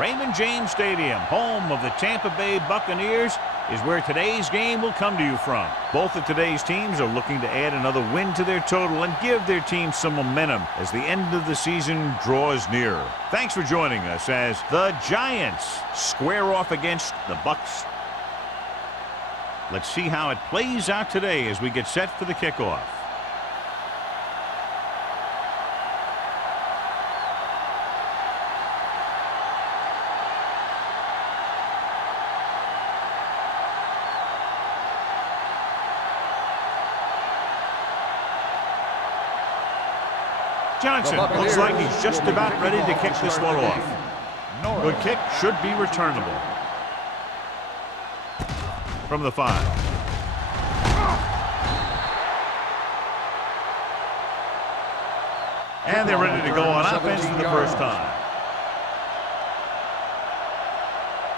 Raymond James Stadium, home of the Tampa Bay Buccaneers, is where today's game will come to you from. Both of today's teams are looking to add another win to their total and give their team some momentum as the end of the season draws nearer. Thanks for joining us as the Giants square off against the Bucs. Let's see how it plays out today as we get set for the kickoff. Johnson looks like he's just about ready to kick this one off. Good kick, should be returnable. From the 5. And they're ready to go on offense for the first time.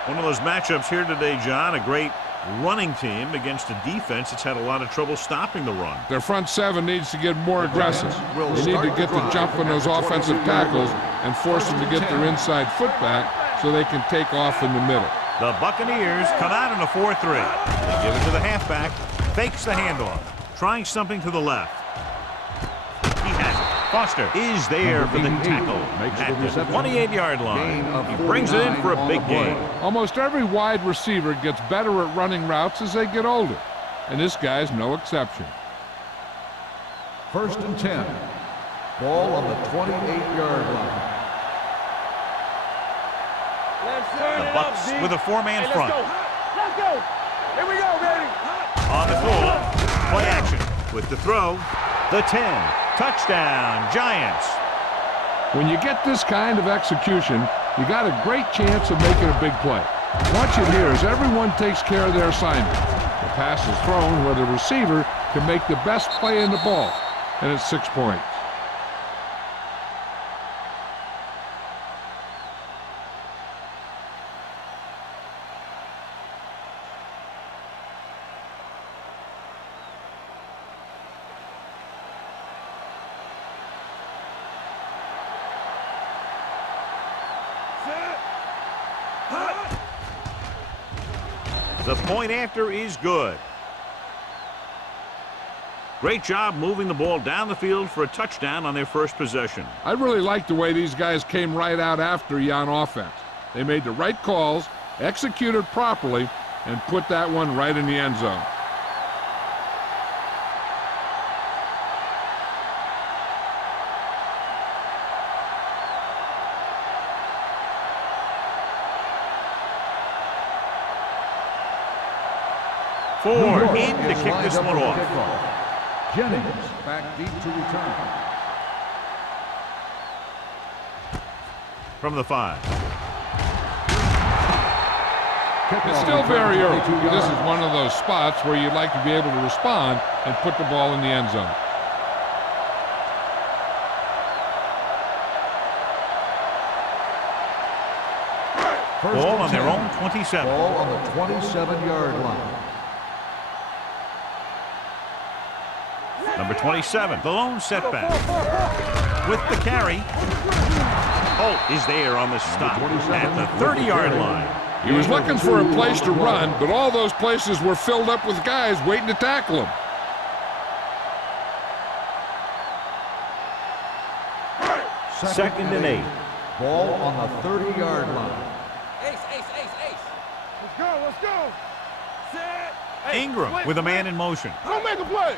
One of those matchups here today, John, a great running team against a defense that's had a lot of trouble stopping the run. Their front 7 needs to get more aggressive. They need to get the jump on those offensive tackles and force them to get their inside foot back so they can take off in the middle. The Buccaneers come out in a 4-3. They give it to the halfback, fakes the handoff, trying something to the left. He has it. Foster is there for the tackle at the 28-yard line. He brings it in for a big gain. Almost every wide receiver gets better at running routes as they get older, and this guy's no exception. 1st and 10. Ball on the 28-yard line. The Bucs with a 4-man front. Let's go. Here we go, baby. On the full, play action with the throw. The 10. Touchdown, Giants. When you get this kind of execution, you got a great chance of making a big play. Watch it here as everyone takes care of their assignment. The pass is thrown where the receiver can make the best play in the ball, and it's 6 points. The point after is good. Great job moving the ball down the field for a touchdown on their first possession. I really like the way these guys came right out after you on offense. They made the right calls, executed properly, and put that one right in the end zone. Ford in to kick this one off. Jennings back deep to return. From the 5. It's still very early. This is one of those spots where you'd like to be able to respond and put the ball in the end zone. Ball on their own 27. Ball on the 27-yard line. Number 27, the lone setback. With the carry. Holt is there on the stop at the 30-yard line. He was looking for a place to run, but all those places were filled up with guys waiting to tackle him. Second and 8. Ball on the 30-yard line. Ace. Let's go. Set. Ingram with a man in motion. Go make a play.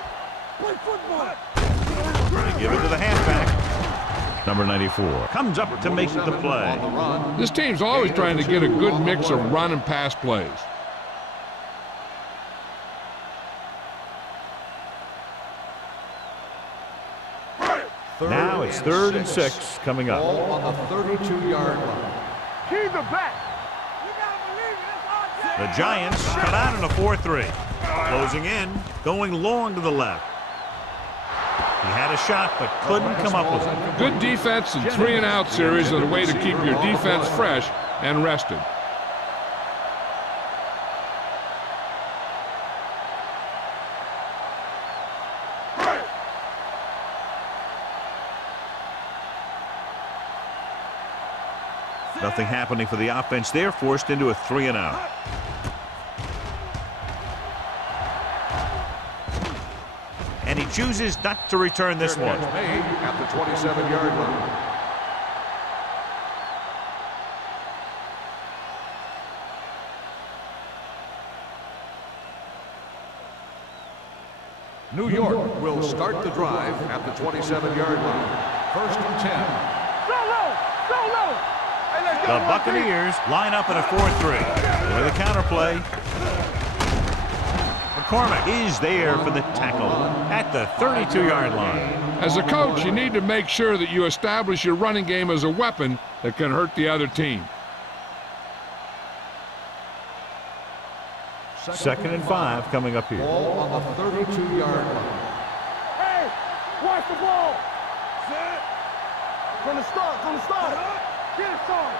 Play football. They give it to the halfback. Number 94 comes up to make the play. This team's always trying to get a good mix of run and pass plays. Now it's 3rd and 6 coming up. Ball on the 32-yard line. Keep the back. You gotta believe it. That's all The Giants come out in a 4-3. Closing in, going long to the left. He had a shot, but couldn't come up with it. Good defense and 3-and-out series are the way to keep your defense fresh and rested. Nothing happening for the offense. They're forced into a 3-and-out. And he chooses not to return this one. Made at the 27-yard line. New York will start the drive at the 27-yard line. 1st and 10. Go low! Go low! Hey, let's The go, Buccaneers line up in a 4-3. With a counterplay. McCormick is there for the tackle at the 32-yard line. As a coach, you need to make sure that you establish your running game as a weapon that can hurt the other team. 2nd and 5 coming up here. Ball on the 32-yard line. Hey, watch the ball. Set. From the start. Get it soft.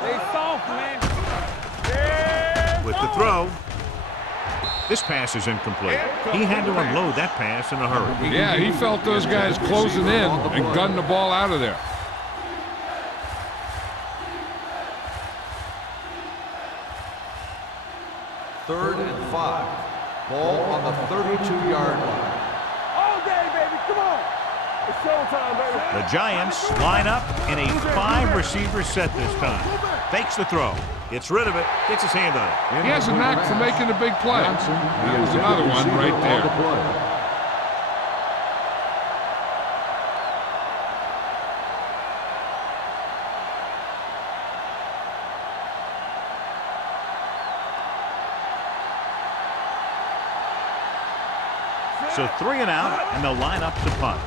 Stay soft, man. Yeah, With the throw. This pass is incomplete. He had to unload that pass in a hurry. Yeah, he felt those guys closing in and gunning the ball out of there. Third and 5. Ball on the 32-yard line. all day, baby. Come on. It's showtime, baby. The Giants line up in a 5-receiver set this time. Fakes the throw. Gets rid of it. Gets his hand on it. He has a knack for making a big play. That was another one right there. So 3-and-out, and they'll line up to punt.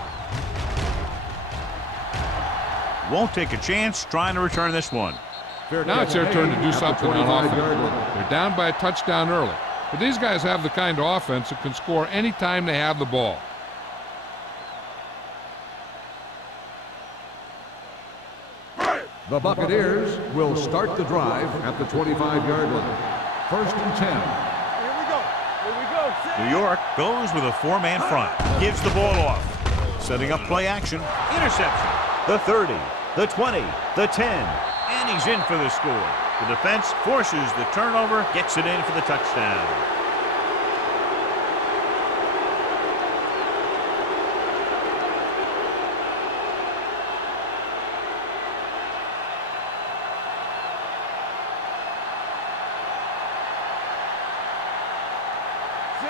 Won't take a chance trying to return this one. Now it's their turn to do something on offense. They're down by a touchdown early. But these guys have the kind of offense that can score any time they have the ball. The Buccaneers will start the drive at the 25-yard line. 1st and 10. Here we go. New York goes with a 4-man front. Gives the ball off. Setting up play action. Interception. The 30, the 20, the 10. And he's in for the score. The defense forces the turnover, gets it in for the touchdown.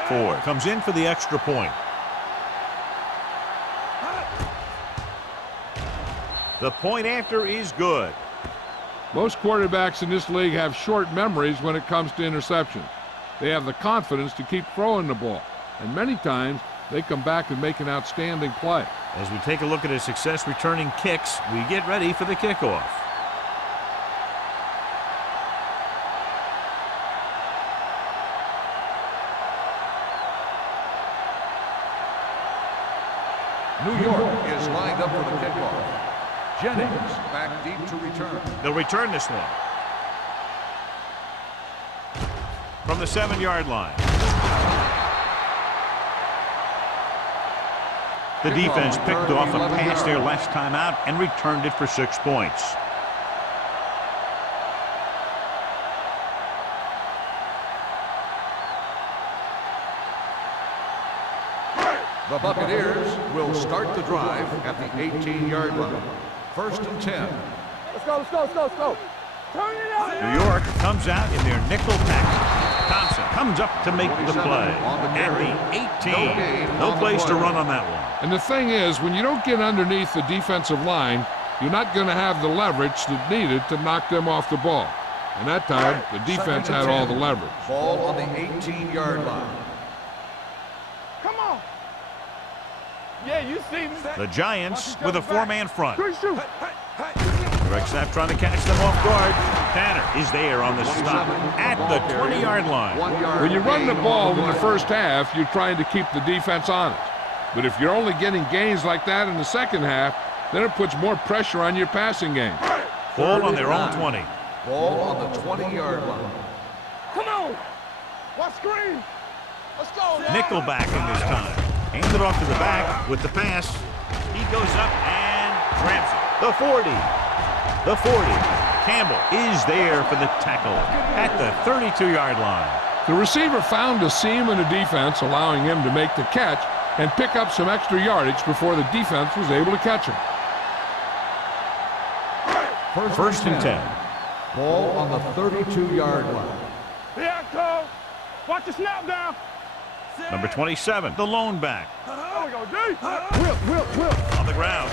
Ford comes in for the extra point. The point after is good. Most quarterbacks in this league have short memories when it comes to interceptions. They have the confidence to keep throwing the ball. And many times, they come back and make an outstanding play. As we take a look at his success returning kicks, we get ready for the kickoff. New York is lined up for the kickoff. Jennings back deep to return. They'll return this one. From the 7-yard line. The defense picked off a pass there last time out and returned it for 6 points. The Buccaneers will start the drive at the 18-yard line. 1st and 10. Let's go. Turn it out. New York comes out in their nickel package. Thompson comes up to make the play. At the 18. No place to run on that one. And the thing is, when you don't get underneath the defensive line, you're not going to have the leverage that's needed to knock them off the ball. And that time, the defense had all the leverage. Ball on the 18-yard line. Come on. Yeah, you see me. The Giants with a 4-man front. Good shoot. Direct snap trying to catch them off guard. Tanner is there on the stop at the 20-yard line. When you run the ball in the first half, you're trying to keep the defense honest. But if you're only getting gains like that in the second half, then it puts more pressure on your passing game. Ball on their own 20. Ball on the 20-yard line. Come on. What screen? Let's go. Nickel back in this time. Hand it off to the back with the pass. He goes up and grabs it. The 40. The 40. Campbell is there for the tackle at the 32-yard line. The receiver found a seam in the defense, allowing him to make the catch and pick up some extra yardage before the defense was able to catch him. First and 10. Ball on the 32-yard line. Yeah, Cole. Watch the snap down. Number 27, the lone back. There we go, D. Whip. On the ground.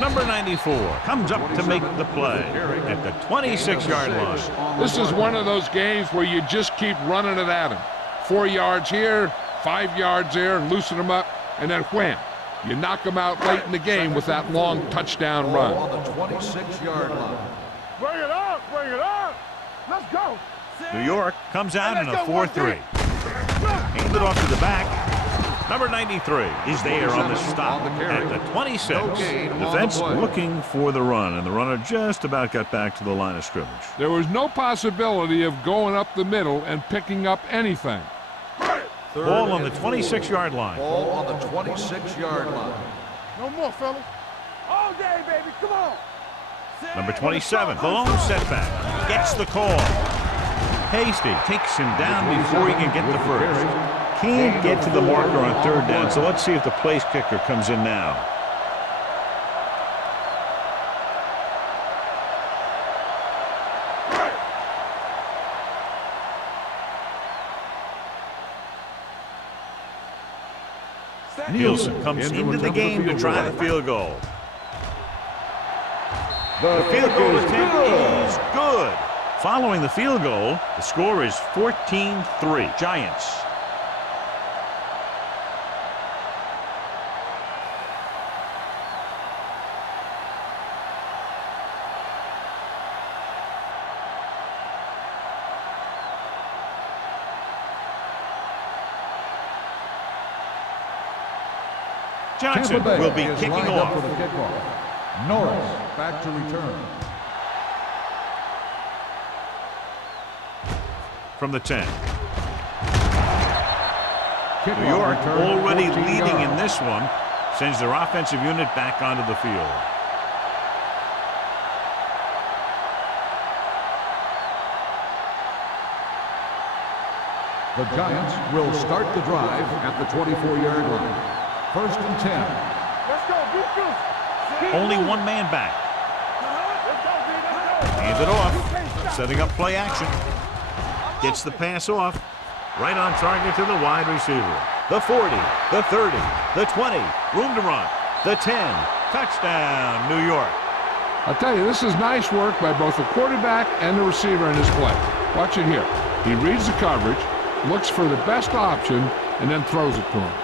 Number 94 comes up to make the play at the 26-yard line. This is one of those games where you just keep running it at him. 4 yards here, 5 yards there, and loosen them up, and then wham. You knock them out late in the game with that long touchdown run. Ball on the 26-yard line. Bring it up. Let's go. New York comes out in a 4-3. Hand it off to the back. Number 93 is there on the stop at the 26. Defense looking for the run, and the runner just about got back to the line of scrimmage. There was no possibility of going up the middle and picking up anything. Ball on the 26-yard line. Ball on the 26-yard line. No more, fellas. All day, baby. Come on. Number 27, the lone setback, gets the call. Hasty takes him down before he can get the first. Can't get to the marker on third down, so let's see if the place kicker comes in now. Nielsen comes into the game to try the field goal. The field goal attempt is good. Following the field goal, the score is 14-3, Giants. Johnson will be kicking off. For the kickoff. Norris back to return. From the 10. Kickoff New York return, already 14 leading yards. in this one, sends their offensive unit back onto the field. The Giants will start the drive at the 24-yard line. First and 10. Let's go. Beat Only one man back. Hands it off. Setting up play action. Gets the pass off. Right on target to the wide receiver. The 40, the 30, the 20. Room to run. The 10. Touchdown, New York. I'll tell you, this is nice work by both the quarterback and the receiver in his play. Watch it here. He reads the coverage, looks for the best option, and then throws it to him.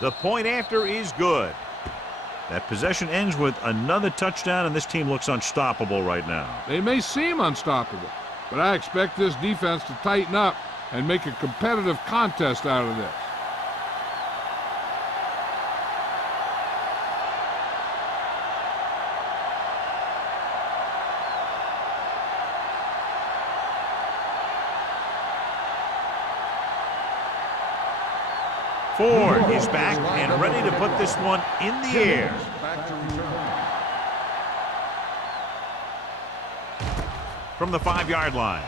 The point after is good. That possession ends with another touchdown, and this team looks unstoppable right now. They may seem unstoppable, but I expect this defense to tighten up and make a competitive contest out of this. Ford is back and ready to put this one in the air. Back to return. From the 5-yard line.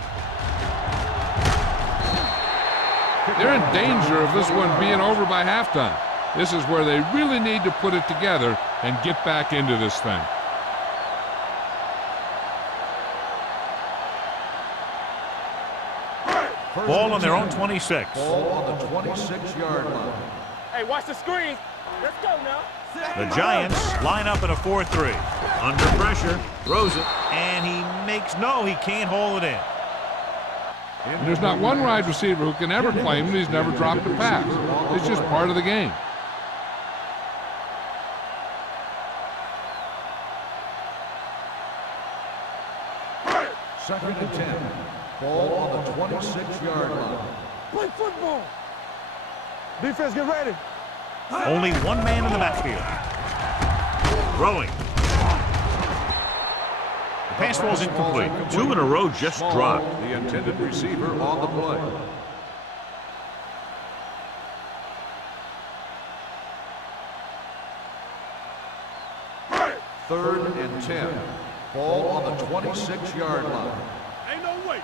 They're in danger of this one being over by halftime. This is where they really need to put it together and get back into this thing. Ball on their own 26. Ball on the 26-yard line. Hey, watch the screen. Let's go now. The Giants line up in a 4-3. Under pressure, throws it, and he can't haul it in. And there's not one wide receiver who can ever claim that he's never dropped a pass. It's just part of the game. Second and 10. Ball on the 26-yard line. Play football. Defense, get ready. Only one man in the backfield. Throwing. The pass ball's incomplete. 2 in a row just dropped. The intended receiver on the play. Third and 10. Ball on the 26-yard line. Ain't no way.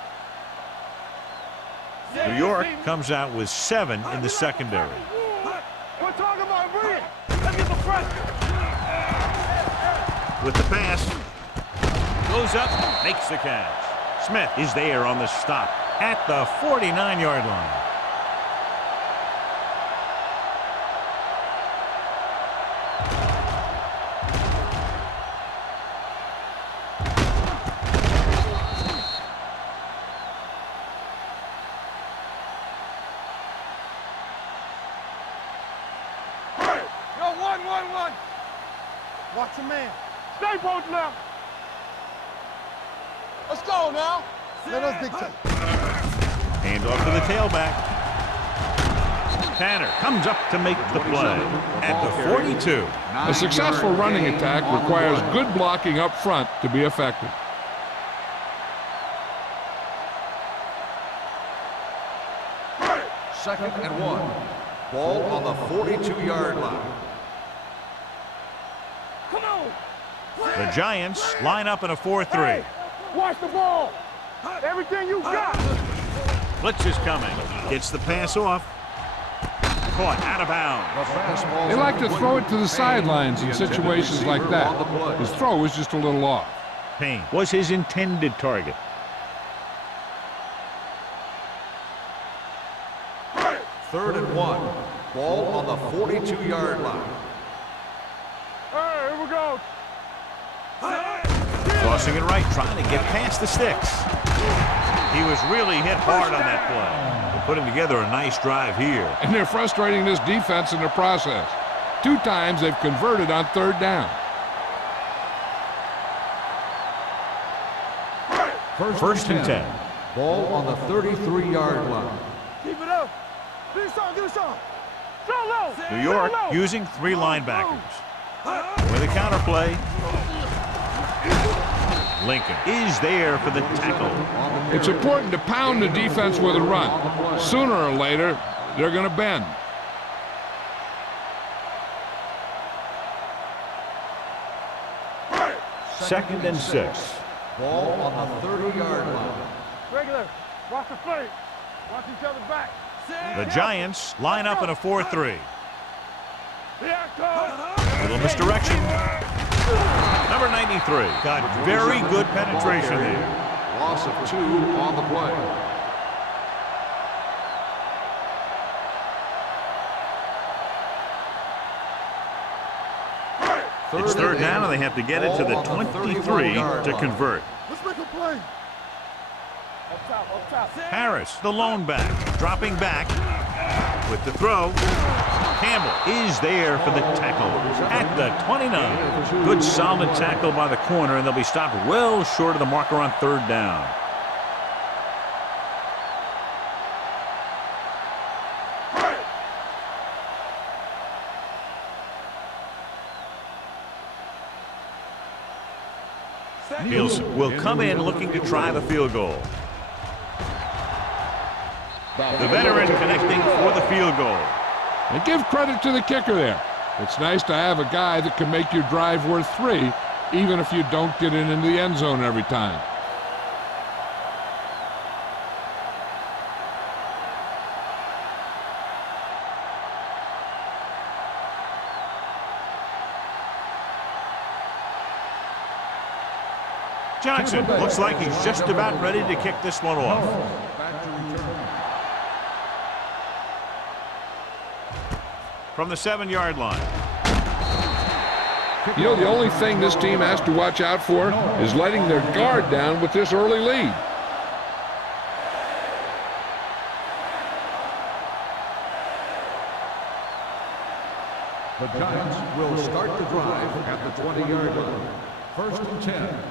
New York comes out with 7 in the secondary. We're talking about Reed. Let's get the pressure. With the pass, goes up, makes the catch. Smith is there on the stop at the 49-yard line. One. Watch your man. Stay both left. Let's go now. Let us dictate. Hand off to the tailback. Tanner comes up to make the play at the 42. A successful running attack requires good blocking up front to be effective. Second and 1. Ball on the 42-yard line. Come on. The Giants line up in a 4-3. Hey, watch the ball. Everything you got. Blitz is coming. Gets the pass off. Caught out of bounds. They like to throw it to the sidelines in situations like that. His throw was just a little off. Payne was his intended target. Third and 1. Ball on the 42-yard line. Hey, here we go. Crossing it right, trying to get past the sticks. He was really hit hard on that play. They're putting together a nice drive here. And they're frustrating this defense in the process. 2 times they've converted on 3rd down. First and 10. Ball on the 33-yard line. Keep it up. Give it some. Go low. New York using 3 linebackers. With a counterplay. Lincoln is there for the tackle. It's important to pound the defense with a run. Sooner or later, they're going to bend. Second and 6. Ball on the 30-yard line. Regular. Watch the play. Watch each other back. The Giants line up in a 4-3. Little misdirection. Number 93 got very good penetration there. Loss of 2 on the play. It's 3rd down, and they have to get it to the 23 to convert. Let's make a play. Up top. Harris, the lone back, dropping back with the throw. Campbell is there for the tackle at the 29. Good solid tackle by the corner, and they'll be stopped well short of the marker on 3rd down. Nielsen will come in looking to try the field goal. The veteran connecting for the field goal. And give credit to the kicker there. It's nice to have a guy that can make your drive worth 3, even if you don't get it into the end zone every time. Johnson looks like he's just about ready to kick this one off. From the 7-yard line. You know, the only thing this team has to watch out for is letting their guard down with this early lead. The Giants will start the drive at the 20-yard line. 1st and 10.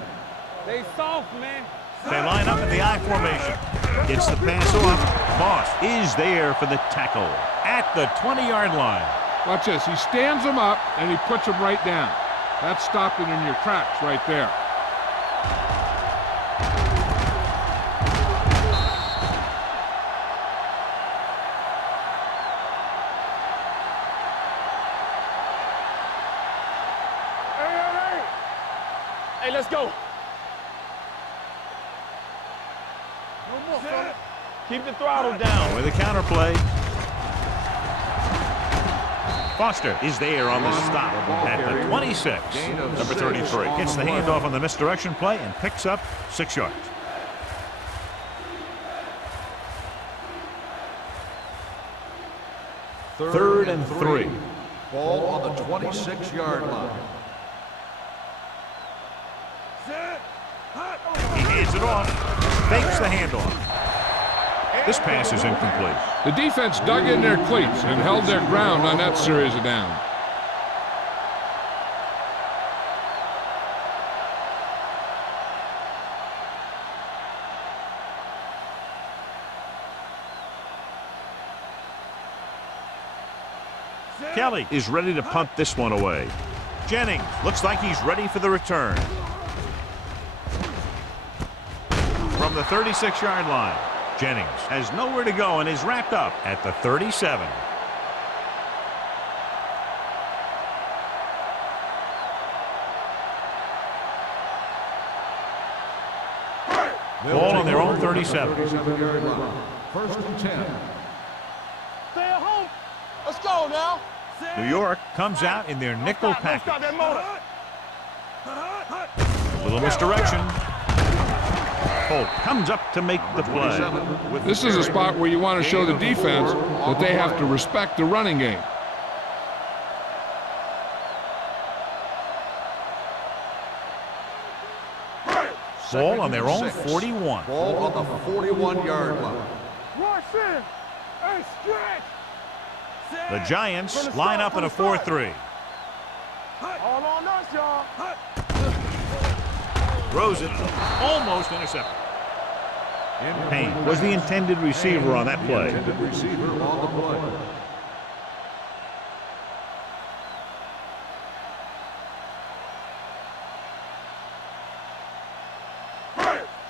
They soft, man. They line up in the I formation. Gets the pass off. Moss is there for the tackle at the 20-yard line. Watch this. He stands them up, and he puts them right down. That's stopping in your tracks right there. Hey, let's go. Keep the throttle down. With a counter play. Foster is there on the stop at the 26. Number 33 gets the handoff on the misdirection play and picks up 6 yards. Third and 3. Ball on the 26-yard line. He hands it off. Fakes the handoff. This pass is incomplete. The defense dug in their cleats and held their ground on that series of downs. Kelly is ready to punt this one away. Jennings looks like he's ready for the return. From the 36-yard line. Jennings has nowhere to go and is wrapped up at the 37. Ball on their own 37. 37-yard line. 1st and 10. Stay at home. Let's go now. New York comes out in their nickel package. Stop that motor. Little misdirection. Holt comes up to make the play. This is a spot where you want to show the defense that they have to respect the running game. Ball on their own 41. Ball on the 41-yard line. Rush in. Hey, stretch. The Giants line up in a 4-3. All on us, y'all. Throws it, almost intercepted. Payne was the intended receiver on that play. Intended receiver on the play.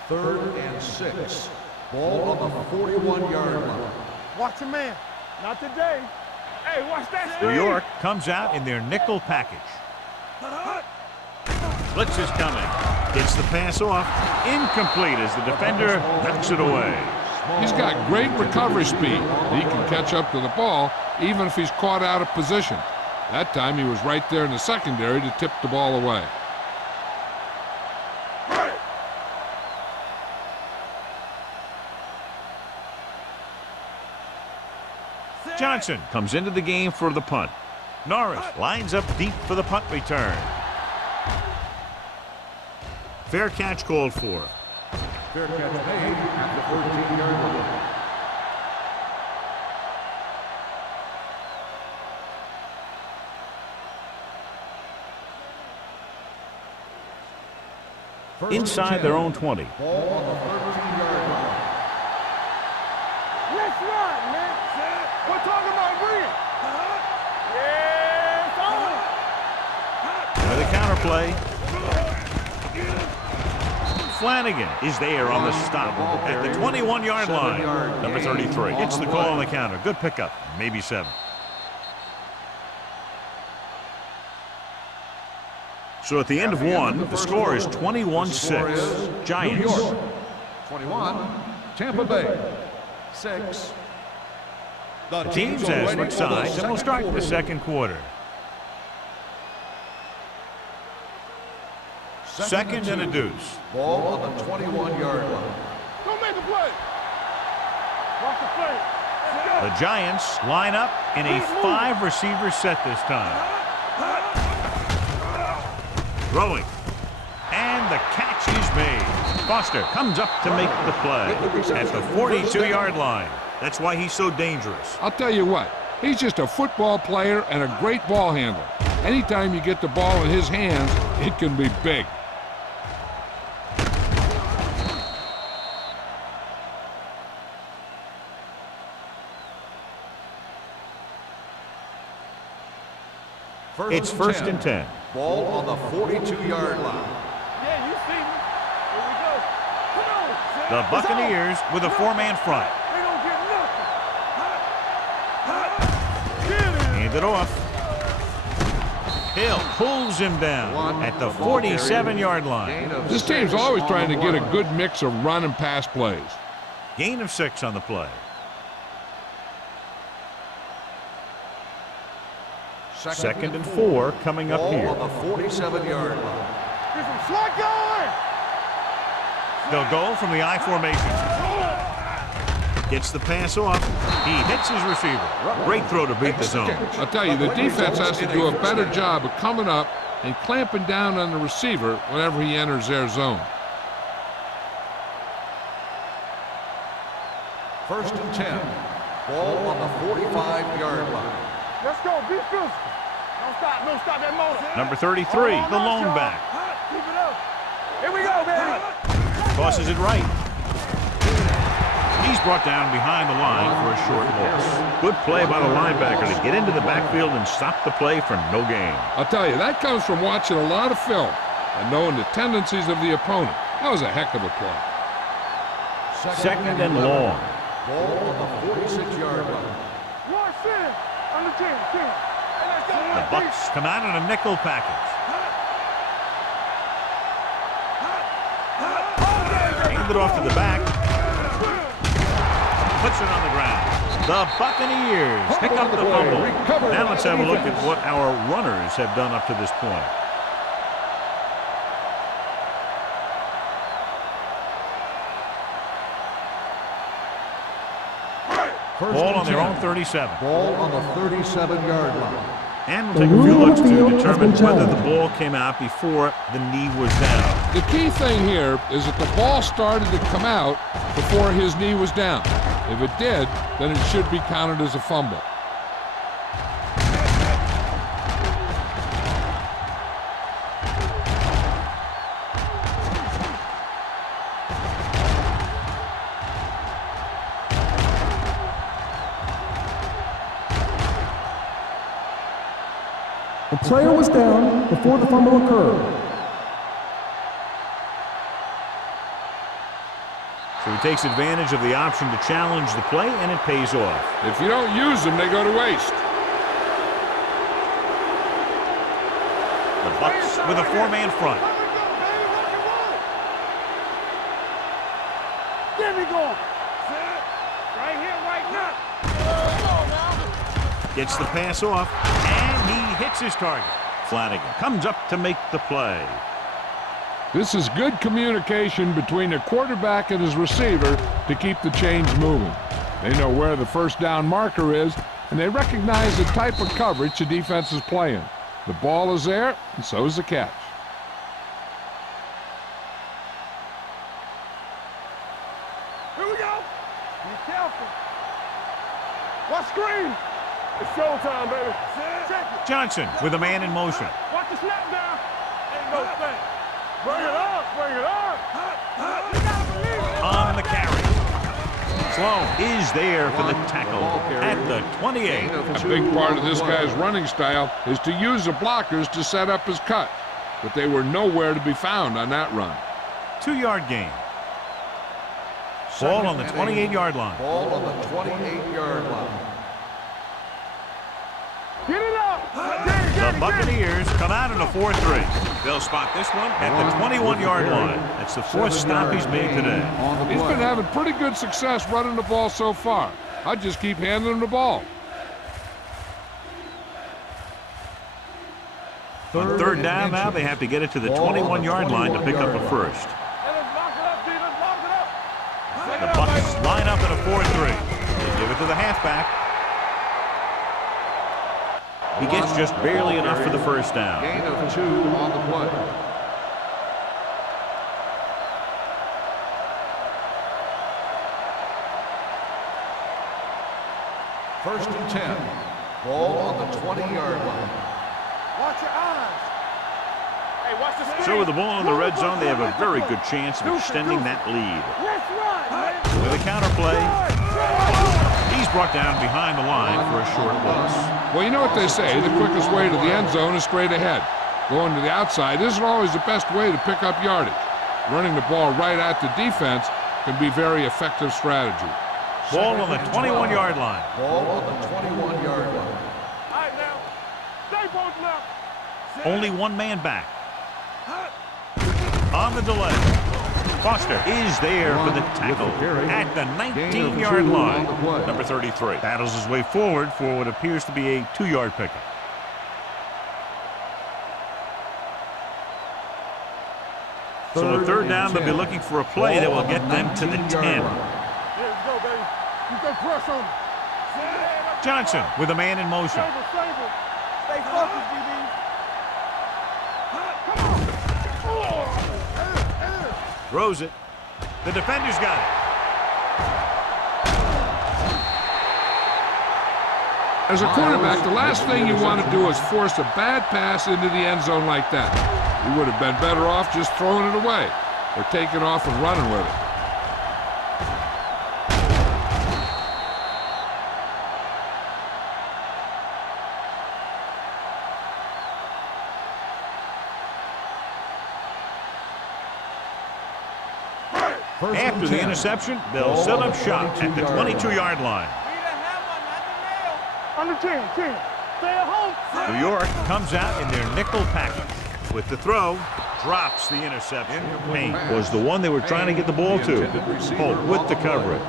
Third and 6. Ball on the 41-yard line. Watch your man. Not today. Hey, watch that. New York comes out in their nickel package. Blitz is coming. Gets the pass off. Incomplete as the defender knocks it away. He's got great recovery speed. He can catch up to the ball even if he's caught out of position. That time he was right there in the secondary to tip the ball away. Johnson comes into the game for the punt. Norris lines up deep for the punt return. Fair catch called for. Fair catch made at the 13-yard line. Inside their own 20. Ball on the 13-yard line. Let's run, man. We're talking about bringing. Yeah, it's on. With a counter play. Flanagan is there on the stop at the 21-yard line. Number 33 gets the call on the counter. Good pickup, maybe 7. So at the end of 1, the score is 21-6. Giants. New York, 21. Tampa Bay, 6. The teams as switch sides, and we'll start the second quarter. Second and a deuce. Ball on the 21-yard line. Don't make a play. Watch the play. Let's go. The Giants line up in a 5-receiver set this time. Throwing. And the catch is made. Foster comes up to make the play at the 42-yard line. That's why he's so dangerous. I'll tell you what, he's just a football player and a great ball handler. Anytime you get the ball in his hands, it can be big. It's first and 10. Ball on the 42-yard line. Yeah, you see me. Here we go. Come on. The Buccaneers with a 4-man front. They don't get nothing. Hand it off. Hill pulls him down at the 47-yard line. This team's always trying to get a good mix of run and pass plays. Gain of 6 on the play. Second and 4 coming up here. Ball on the 47-yard line. Get some slot going. They'll go from the I formation. Gets the pass off. He hits his receiver. Great throw to beat the zone. I'll tell you, the defense has to do a better job of coming up and clamping down on the receiver whenever he enters their zone. First and 10. Ball on the 45-yard line. Let's go. Be physical. Don't stop that motor. Number 33, the lone back. Keep it up. Here we go, baby. Tosses it right. He's brought down behind the line for a short loss. Good play by the linebacker to get into the backfield and stop the play for no gain. I'll tell you, that comes from watching a lot of film and knowing the tendencies of the opponent. That was a heck of a play. Second and long. Ball on the 46-yard line. Watch this. On the 10. Hey, let's go. The Bucs come out in a nickel package. Hand it off to the back. Puts it on the ground. The Buccaneers pick up the fumble. Now let's have a look at what our runners have done up to this point. Ball on their own 37. Ball on the 37-yard line. And we'll take a few looks to determine whether the ball came out before the knee was down. The key thing here is that the ball started to come out before his knee was down. If it did, then it should be counted as a fumble. The player was down before the fumble occurred. So he takes advantage of the option to challenge the play, and it pays off. If you don't use them, they go to waste. The Bucs with a 4-man front. Get me going. Right here, right now. Gets the pass off, and he hits his target. Flanagan comes up to make the play. This is good communication between the quarterback and his receiver to keep the chains moving. They know where the first down marker is, and they recognize the type of coverage the defense is playing. The ball is there, and so is the catch. Here we go. Be careful. Watch screen. It's showtime, baby. Check it. Johnson with a man in motion. Watch the snap down. Ain't no thing. Bring it up. Bring it up. You gotta believe it. On the carry. Sloan is there for the tackle at the 28. A big part of this guy's running style is to use the blockers to set up his cut, but they were nowhere to be found on that run. 2-yard gain. Ball on the 28-yard line. Ball on the 28-yard line. Get it up. The Buccaneers come out in a 4-3. They'll spot this one at the 21-yard line. That's the 4th stop he's made today. He's been having pretty good success running the ball so far. I'd just keep handing him the ball. On third down now, they have to get it to the 21-yard line to pick up a first. The Bucs line up in a 4-3. They give it to the halfback. He gets just barely enough for the first down. Gain of 2 on the play. First and 10. Ball on the 20-yard line. Watch your eyes. Hey, watch the screen. So with the ball in the red zone, they have a very good chance of extending that lead. Let's run, man. With a counter play, he's brought down behind the line for a short loss. Well, you know what they say, the quickest way to the end zone is straight ahead. Going to the outside isn't always the best way to pick up yardage. Running the ball right at the defense can be very effective strategy. Ball on the 21-yard line. Ball on the 21-yard line. All right, now. Stay both left. Only one man back. On the delay. Foster is there for the tackle at the 19-yard line. Number 33 battles his way forward for what appears to be a 2-yard pickup. So a third down, they'll be looking for a play that will get them to the 10. Here we go, baby. You can press on him. Johnson with a man in motion. Stay focused, DB. Throws it. The defender's got it. As a quarterback, the last thing you want to do is force a bad pass into the end zone like that. You would have been better off just throwing it away or taking off and running with it. After the interception, they'll set up shop at the 22-yard line. Under 10. Stay at home. New York comes out in their nickel package. With the throw, drops the interception. Payne was the one they were trying to get the ball to. Holt with the coverage.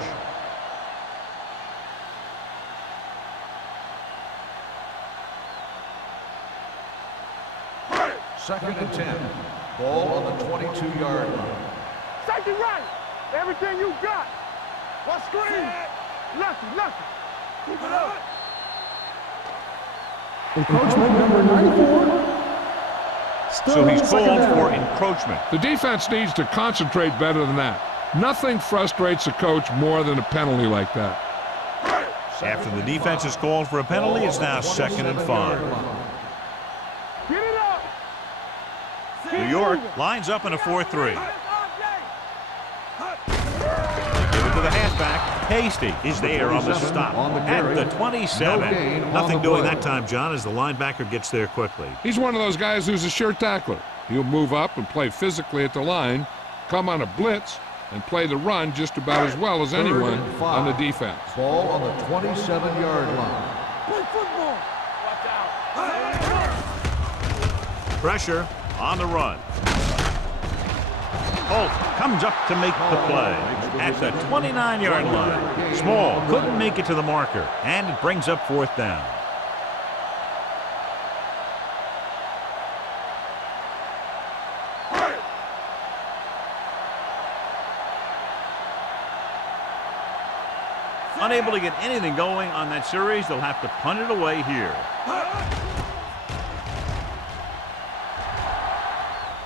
Second and 10. Ball on the 22-yard line. Safety right. Everything you got. What screen? Nothing. Keep it up. Encroachment number 94. So he's called for encroachment. The defense needs to concentrate better than that. Nothing frustrates a coach more than a penalty like that. After the defense is called for a penalty, it's now 2nd and 5. Get it up. New York lines up in a 4-3. Give it to the halfback. Hasty is there on the stop at the 27. Nothing doing that time, John, as the linebacker gets there quickly. He's one of those guys who's a sure tackler. He'll move up and play physically at the line, come on a blitz, and play the run just about as well as anyone on the defense. Ball on the 27-yard line. Play football. Watch out. Pressure on the run. Holt comes up to make the play at the 29-yard line. Small couldn't make it to the marker, and it brings up 4th down. Unable to get anything going on that series, they'll have to punt it away here.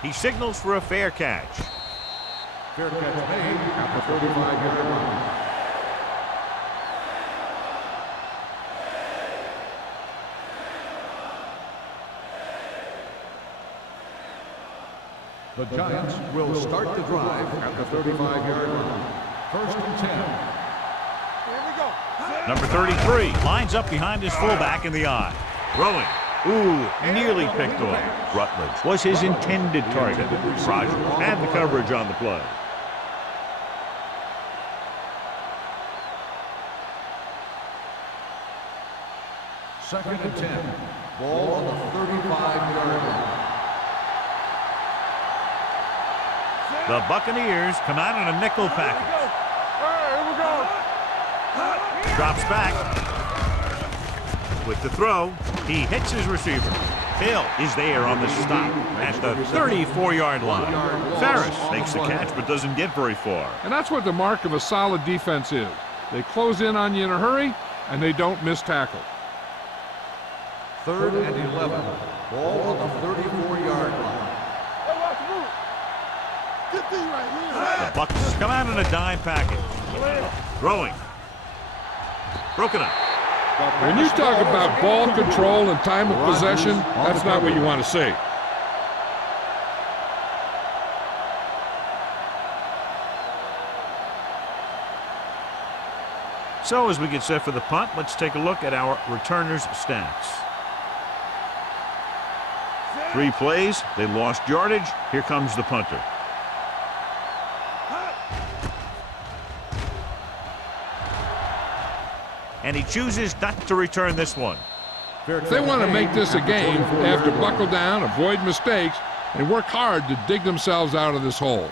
He signals for a fair catch. Fair catch made at the 35-yard line. The Giants will start the drive at the 35-yard line. First and 10. Here we go. Number 33 lines up behind his fullback in the eye. Throwing. Ooh, nearly picked off. Rutledge was his intended target. Rogers had the coverage on the play. Second and 10. Ball on the 35-yard line. The Buccaneers come out in a nickel package. Here we go. Drops back. With the throw, he hits his receiver. Hill is there on the stop at the 34-yard line. Ferris makes the catch but doesn't get very far. And that's what the mark of a solid defense is. They close in on you in a hurry, and they don't miss tackle. 3rd and 11. Ball on the 34-yard line. The Bucks come out in a dime package. Throwing. Broken up. When you talk about ball control and time of possession, that's not what you want to see. So as we get set for the punt, let's take a look at our returners' stats. 3 plays, they lost yardage. Here comes the punter. And he chooses not to return this one. If they want to make this a game, they have to buckle down, avoid mistakes, and work hard to dig themselves out of this hole.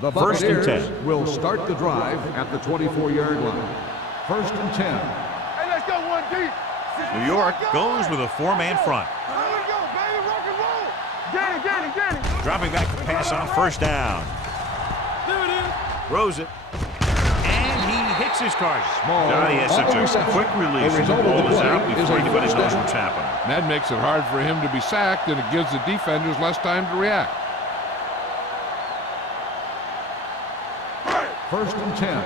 The First and 10. Buccaneers will start the drive at the 24-yard line. 1st and 10. Hey, let's go 1 deep. New York goes with a 4-man front. Here we go, baby. Rock and roll. Get it. Dropping back to pass on 1st down. There it is. Throws it. And he hits his target. He has such a reception. quick release. A The result of ball the is play out is before a anybody first knows down. what's happening. That makes it hard for him to be sacked, and it gives the defenders less time to react. 1st and 10.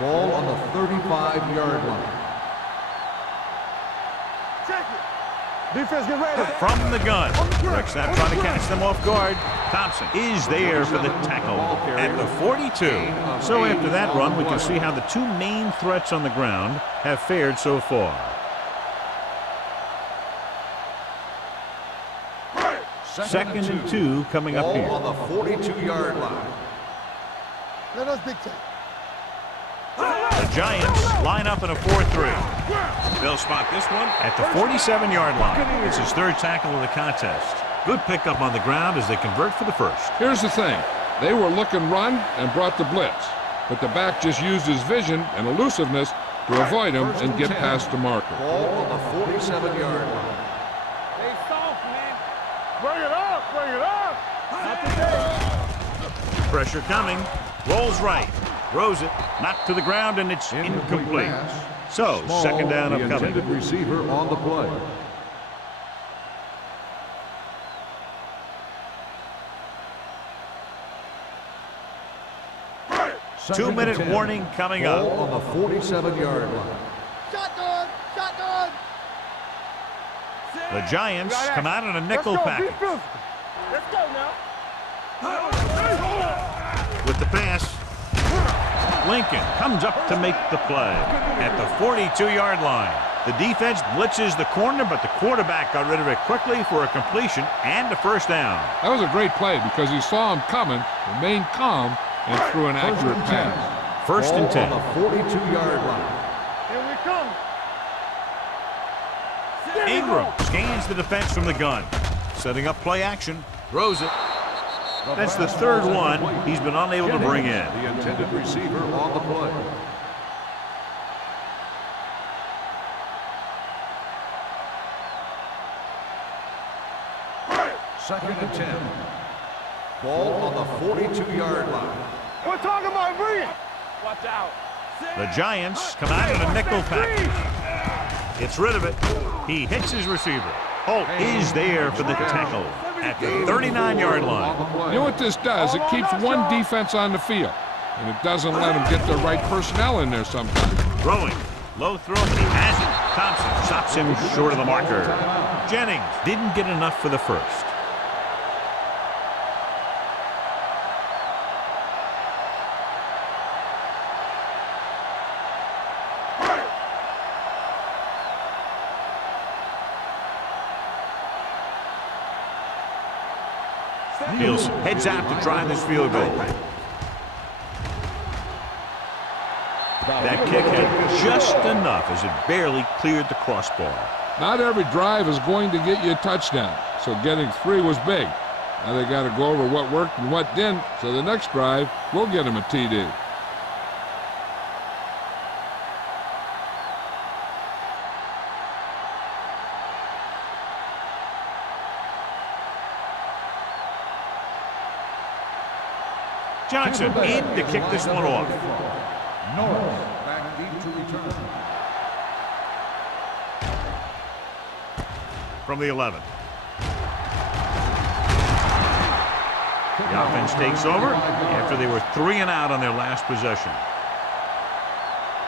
Ball on the 35-yard line. Check it. Defense, get ready. From the gun. Quick snap trying to catch them off guard. Thompson is there for the tackle at the 42. So after that run, we can see how the 2 main threats on the ground have fared so far. 2nd and 2 coming up Ball here. on the 42-yard line. Let us dictate. The Giants line up in a 4-3. They'll spot this one at the 47-yard line. It's his 3rd tackle of the contest. Good pickup on the ground as they convert for the first. Here's the thing. They were looking run and brought the blitz, but the back just used his vision and elusiveness to avoid him and get past the marker. Ball on the 47-yard line. Stay soft, man. Bring it up. Not today. Pressure coming. Rolls right. Throws it. Knocked to the ground, and it's incomplete. Pass. So, Small, 2nd down the upcoming. intended receiver on the play. Second and 2-minute 10. warning coming Ball up. on the 47-yard line. Shotgun. The Giants come out in a nickel package. Let's go now. With the pass, Lincoln comes up to make the play at the 42-yard line. The defense blitzes the corner, but the quarterback got rid of it quickly for a completion and a 1st down. That was a great play because he saw him coming, remained calm, and threw an accurate pass. 1st and 10. Ball on the 42-yard line. Here we come. Ingram scans the defense from the gun. Setting up play action. Throws it. That's the 3rd one he's been unable to bring in. The intended receiver on the play. Second and 10. Ball on the 42-yard line. We're talking about Reed. Watch out. The Giants come out in a nickel package. Gets rid of it. He hits his receiver. Holt is there for the tackle at the 39-yard line. You know what this does? It keeps one defense on the field, and it doesn't let them get the right personnel in there sometimes. Throwing. Low throw, but he has it. Thompson stops him short of the marker. Jennings didn't get enough for the first. Nielsen heads out to try this field goal. That kick had just enough as it barely cleared the crossbar. Not every drive is going to get you a touchdown, so getting 3 was big. Now they got to go over what worked and what didn't, so the next drive will get them a TD. Johnson in to kick this one off. Norris back deep to return. From the 11. The offense takes over after they were 3 and out on their last possession.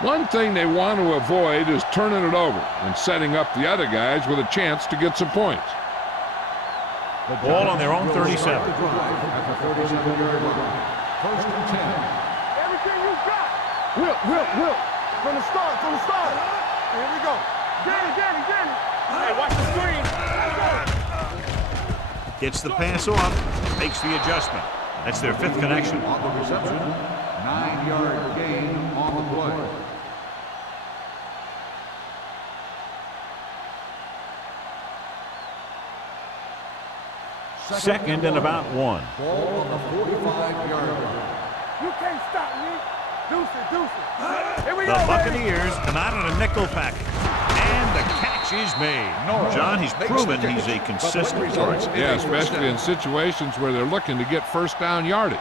One thing they want to avoid is turning it over and setting up the other guys with a chance to get some points. The Ball on their own will 37. start the drive at the 37-yard line. First and 10. Everything you got. Will. From the start. Here we go. Get it. Hey, watch the screen. Gets the pass off, makes the adjustment. That's their 5th connection. On the reception, 9-yard gain on the play. Second and about 1. Ball on the 45-yard line. You can't stop me. Deuce it. Here we The go, baby. Buccaneers come out in a nickel package. And the catch is made. John, he's proven he's a consistent target. Yeah, especially in situations where they're looking to get first down yardage.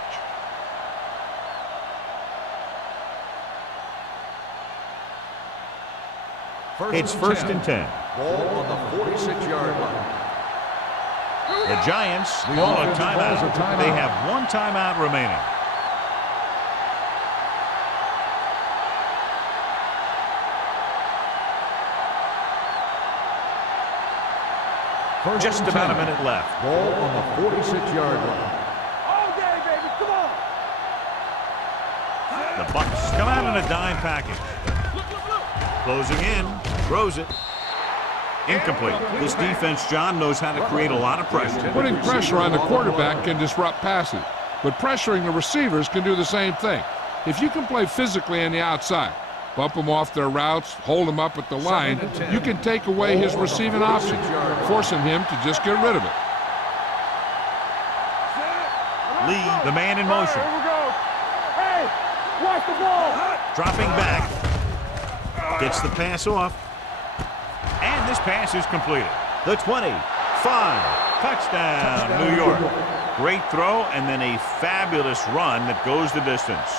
It's first and 10. Ball on the 46-yard line. The Giants call a timeout. They have 1 timeout remaining. Just about a minute left. Ball on the 46-yard line. All day, baby. Come on. The Bucs come out in a dime package. Closing in, throws it. Incomplete. This defense, John, knows how to create a lot of pressure. Putting pressure on the quarterback can disrupt passes, but pressuring the receivers can do the same thing. If you can play physically on the outside, bump them off their routes, hold them up at the line, you can take away his receiving options, forcing him to just get rid of it. Lee, the man in motion. Here we go. Hey, watch the ball. Dropping back. Gets the pass off. And this pass is completed. The 25. Touchdown, New York. Great throw and then a fabulous run that goes the distance.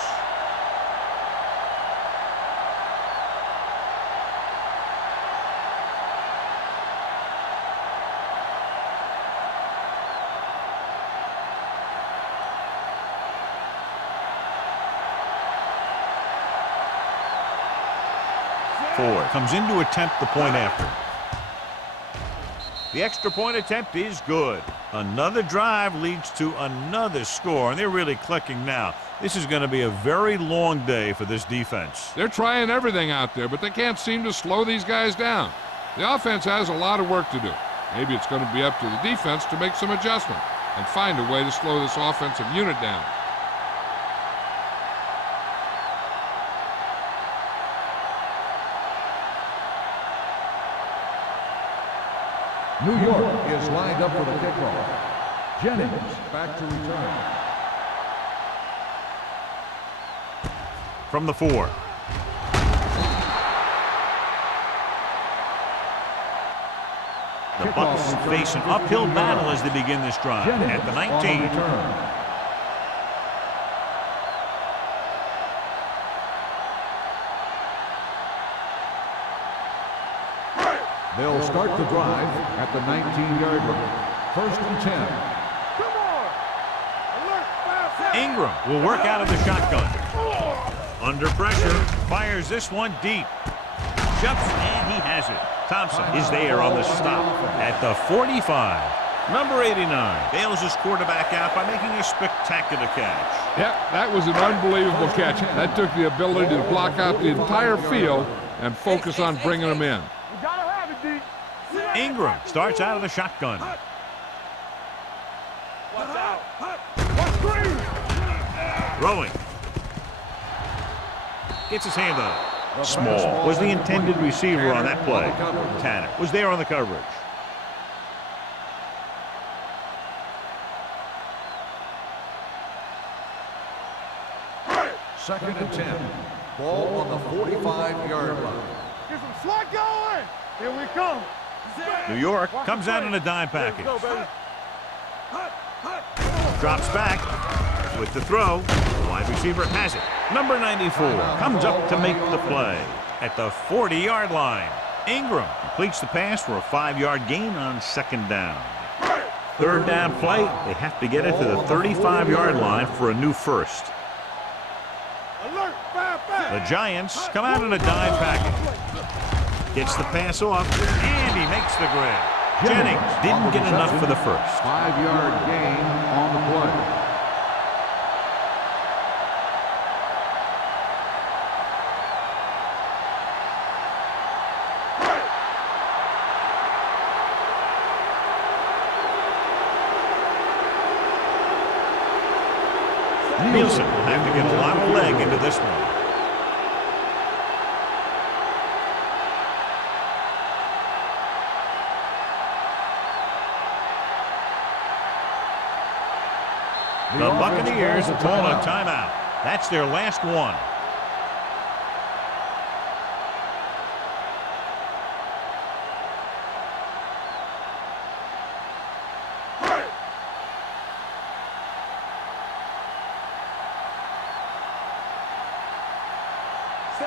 Ford comes in to attempt the point after. The extra point attempt is good. Another drive leads to another score, and they're really clicking now. This is going to be a very long day for this defense. They're trying everything out there, but they can't seem to slow these guys down. The offense has a lot of work to do. Maybe it's going to be up to the defense to make some adjustment and find a way to slow this offensive unit down. New York is lined up for the kickoff. Jennings back to return. From the 4. The Bucs face an uphill battle as they begin this drive at the 19. They'll start the drive at the 19-yard line. First and 10. Come on. Alert. Fast. Ingram will work out of the shotgun. Under pressure, fires this one deep. Jumps, and he has it. Thompson is there on the stop at the 45. Number 89 bails his quarterback out by making a spectacular catch. Yep, that was an unbelievable catch. That took the ability to block out the entire field and focus on bringing them in. You gotta have it, D. Ingram starts out of the shotgun. Watch out. Watch screen. Throwing. Gets his hand on it. Small was the intended receiver on that play. Tanner was there on the coverage. Second and 10. Ball on the 45-yard line. Get some slot going. Here we come. New York comes out in a dime package. Drops back. With the throw, the wide receiver has it. Number 94 comes up to make the play at the 40-yard line. Ingram completes the pass for a 5-yard gain on second down. Third down play, they have to get it to the 35-yard line for a new first. The Giants come out in a dime package. Gets the pass off, and he makes the grab. Jennings didn't get enough for the first. 5-yard gain on the play. Nielsen will have to get a lot of leg into this one. The Buccaneers call a timeout. That's their last one.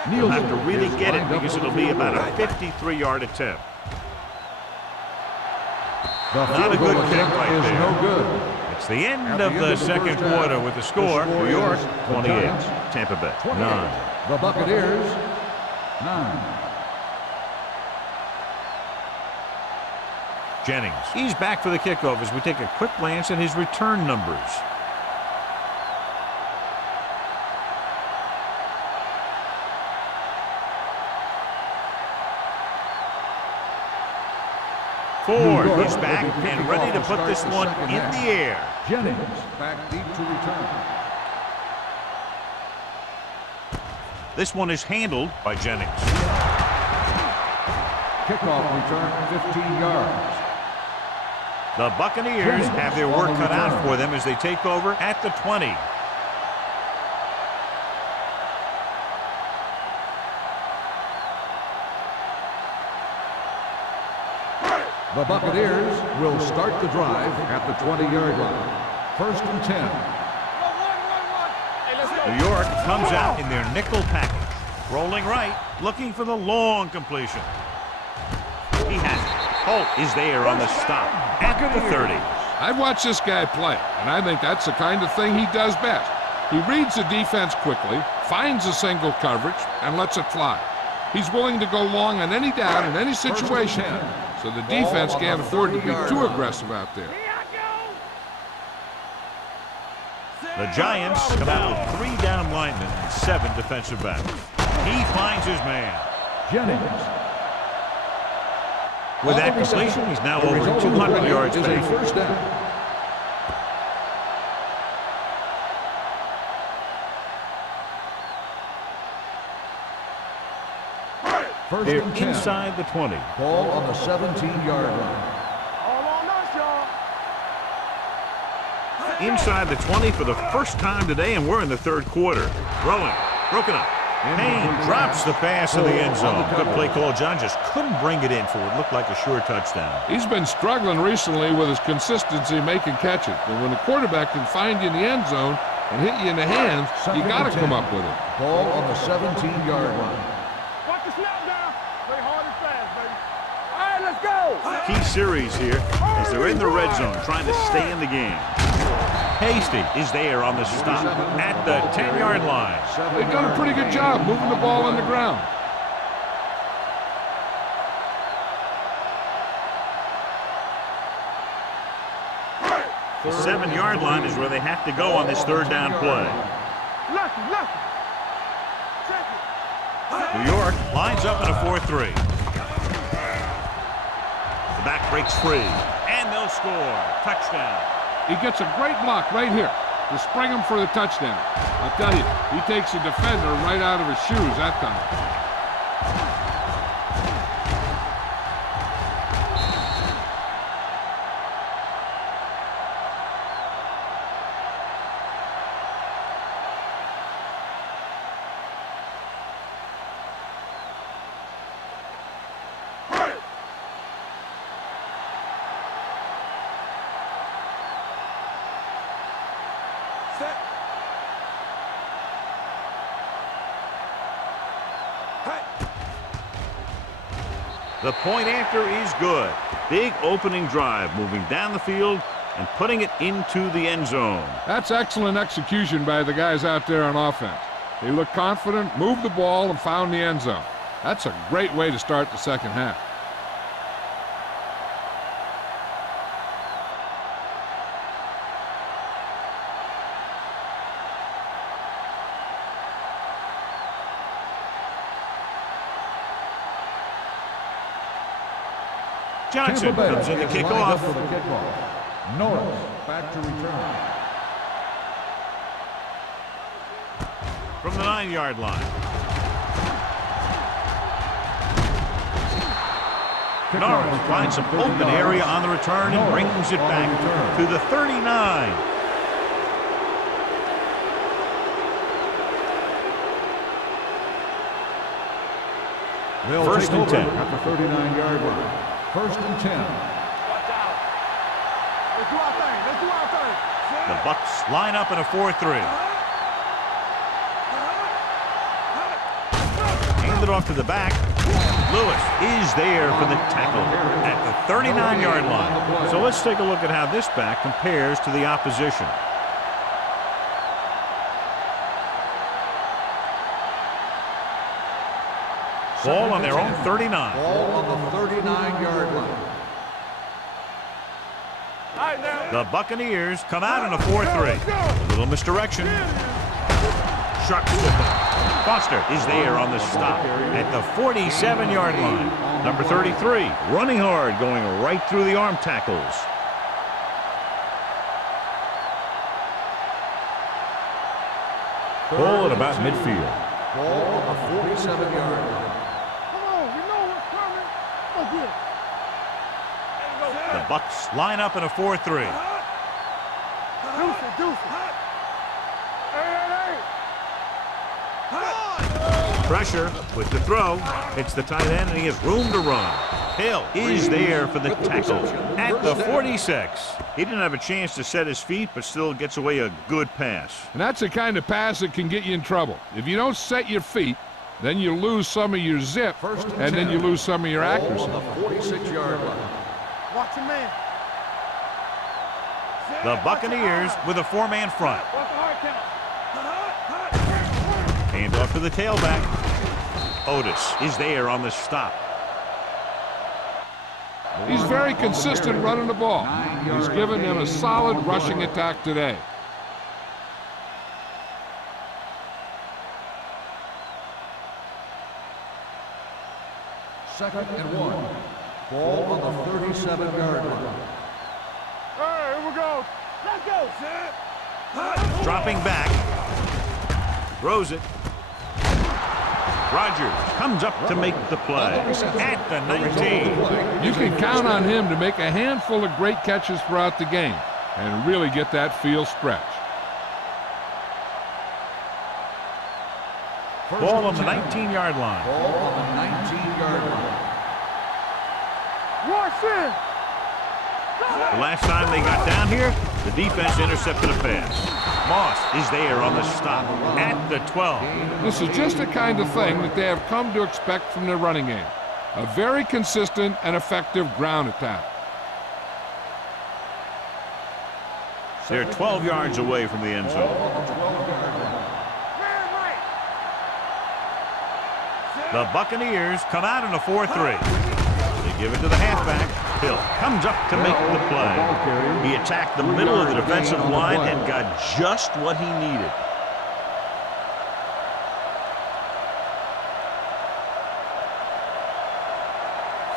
He'll have to really get it because it'll be about a 53-yard attempt. Not a good kick right there. No good. It's the end of the second quarter with the score. New York 28, Tampa Bay 9. The Buccaneers 9. Jennings, he's back for the kickoff as we take a quick glance at his return numbers. Ford is back and ready to put this one in the air. Jennings back deep to return. This one is handled by Jennings. Kickoff return 15 yards. The Buccaneers have their work cut out for them as they take over at the 20. The Buccaneers will start the drive at the 20-yard line. 1st and 10. New York comes out in their nickel package. Rolling right, looking for the long completion. He has it. Holt is there on the stop at the 30. I've watched this guy play, and I think that's the kind of thing he does best. He reads the defense quickly, finds a single coverage, and lets it fly. He's willing to go long on any down in any situation, so the defense can't afford to be too aggressive out there. The Giants come out with 3 down linemen and 7 defensive backs. He finds his man. Jennings. With that completion, he's now over 200 yards is a first down. They're inside the 20. Ball on the 17-yard line. Inside the 20 for the first time today, and we're in the third quarter. Throwing, broken up. Payne drops the pass in the end zone. Good play call. John just couldn't bring it in for what looked like a sure touchdown. He's been struggling recently with his consistency making catches. But when the quarterback can find you in the end zone and hit you in the hands, you got to come up with it. Ball on the 17-yard line. Watch the snap down. Play hard and fast, baby. All right, let's go. Key series here as they're in the red zone trying to stay in the game. Hasty is there on the stop at the 10-yard line. They've done a pretty good job moving the ball on the ground. The 7-yard line is where they have to go on this third down play. New York lines up in a 4-3. The back breaks free, and they'll score. Touchdown. He gets a great block right here to spring him for the touchdown. I'll tell you, he takes the defender right out of his shoes that time. Set. The point after is good. Big opening drive, moving down the field and putting it into the end zone. That's excellent execution by the guys out there on offense. They looked confident, moved the ball, and found the end zone. That's a great way to start the second half. Johnson comes in the kickoff. Norris back to return. From the 9-yard line. Norris finds some open area on the return and brings it back to the 39. First and 10 at the 39-yard line. First and 10. Watch out. Let's do our thing. Let's do our thing. The Bucks line up in a 4-3. Hand it off to the back. Lewis is there for the tackle at the 39-yard line. So let's take a look at how this back compares to the opposition. Ball on their own 39. Ball on the 39-yard line. The Buccaneers come out in a 4-3. A little misdirection. Sharp slip. Foster is there on the stop at the 47-yard line. Number 33, running hard, going right through the arm tackles. Ball at about midfield. Ball on the 47-yard line. The Bucks line up in a 4-3. Pressure with the throw. It's the tight end, and he has room to run. Hill is there for the tackle at the 46. He didn't have a chance to set his feet, but still gets away a good pass. And that's the kind of pass that can get you in trouble. If you don't set your feet, then you lose some of your zip, and then you lose some of your accuracy. On the 46-yard line. Watch your man. The Buccaneers with a 4-man front. Watch the hard count. Hand off to the tailback. Otis is there on the stop. He's very consistent running the ball. He's given them a solid rushing attack today. Second and 1. Ball on the 37-yard line. Hey, here we go. Let's go. Dropping back. Throws it. Rogers comes up to make the play at the 19. You can count on him to make a handful of great catches throughout the game and really get that field stretch. Ball on the 19-yard line. Ball on the 19-yard line. Watch it. The last time they got down here, the defense intercepted a pass. Moss is there on the stop at the 12. This is just the kind of thing that they have come to expect from their running game. A very consistent and effective ground attack. They're 12 yards away from the end zone. The Buccaneers come out in a 4-3. They give it to the halfback. Hill comes up to make the play. He attacked the middle of the defensive line and got just what he needed.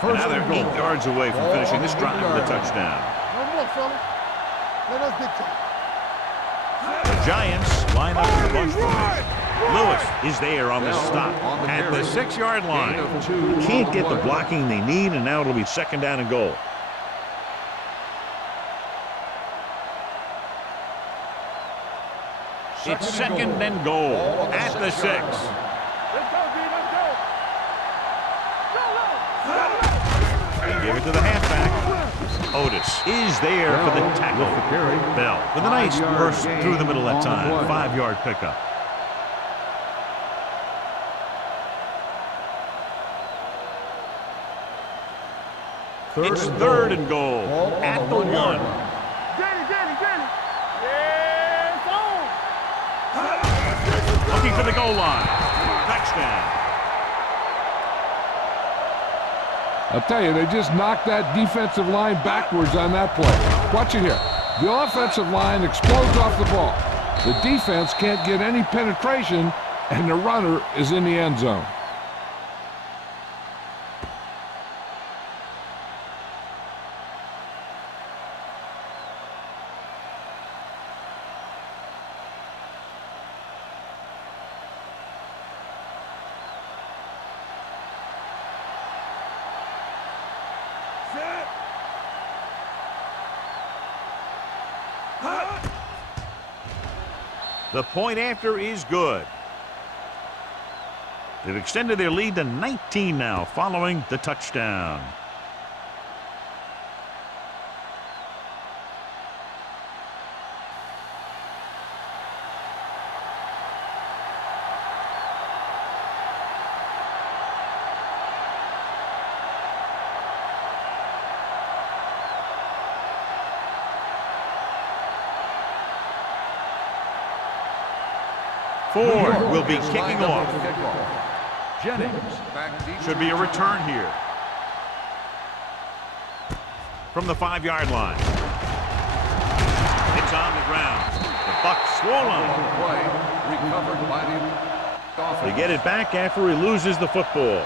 And now they're 8 yards away from finishing this drive with a touchdown. No more, fella. Let us dictate. The Giants line up in the bunch formation. Lewis is there on the stop at the 6-yard line. Can't get the blocking they need, and now it'll be second down and goal. It's second and goal at the 6. Let's go, D. Let's go. They give it to the halfback. Otis is there for the tackle. Bell with a nice burst through the middle that time. 5-yard pickup. It's third and goal at the 1. Get it. Yeah, it's on. Looking for the goal line. Touchdown. I'll tell you, they just knocked that defensive line backwards on that play. Watch it here. The offensive line explodes off the ball. The defense can't get any penetration, and the runner is in the end zone. The point after is good. They've extended their lead to 19 now following the touchdown. Ford will be kicking off. Should be a return here. From the 5-yard line. It's on the ground. The Bucs swollen. They get it back after he loses the football.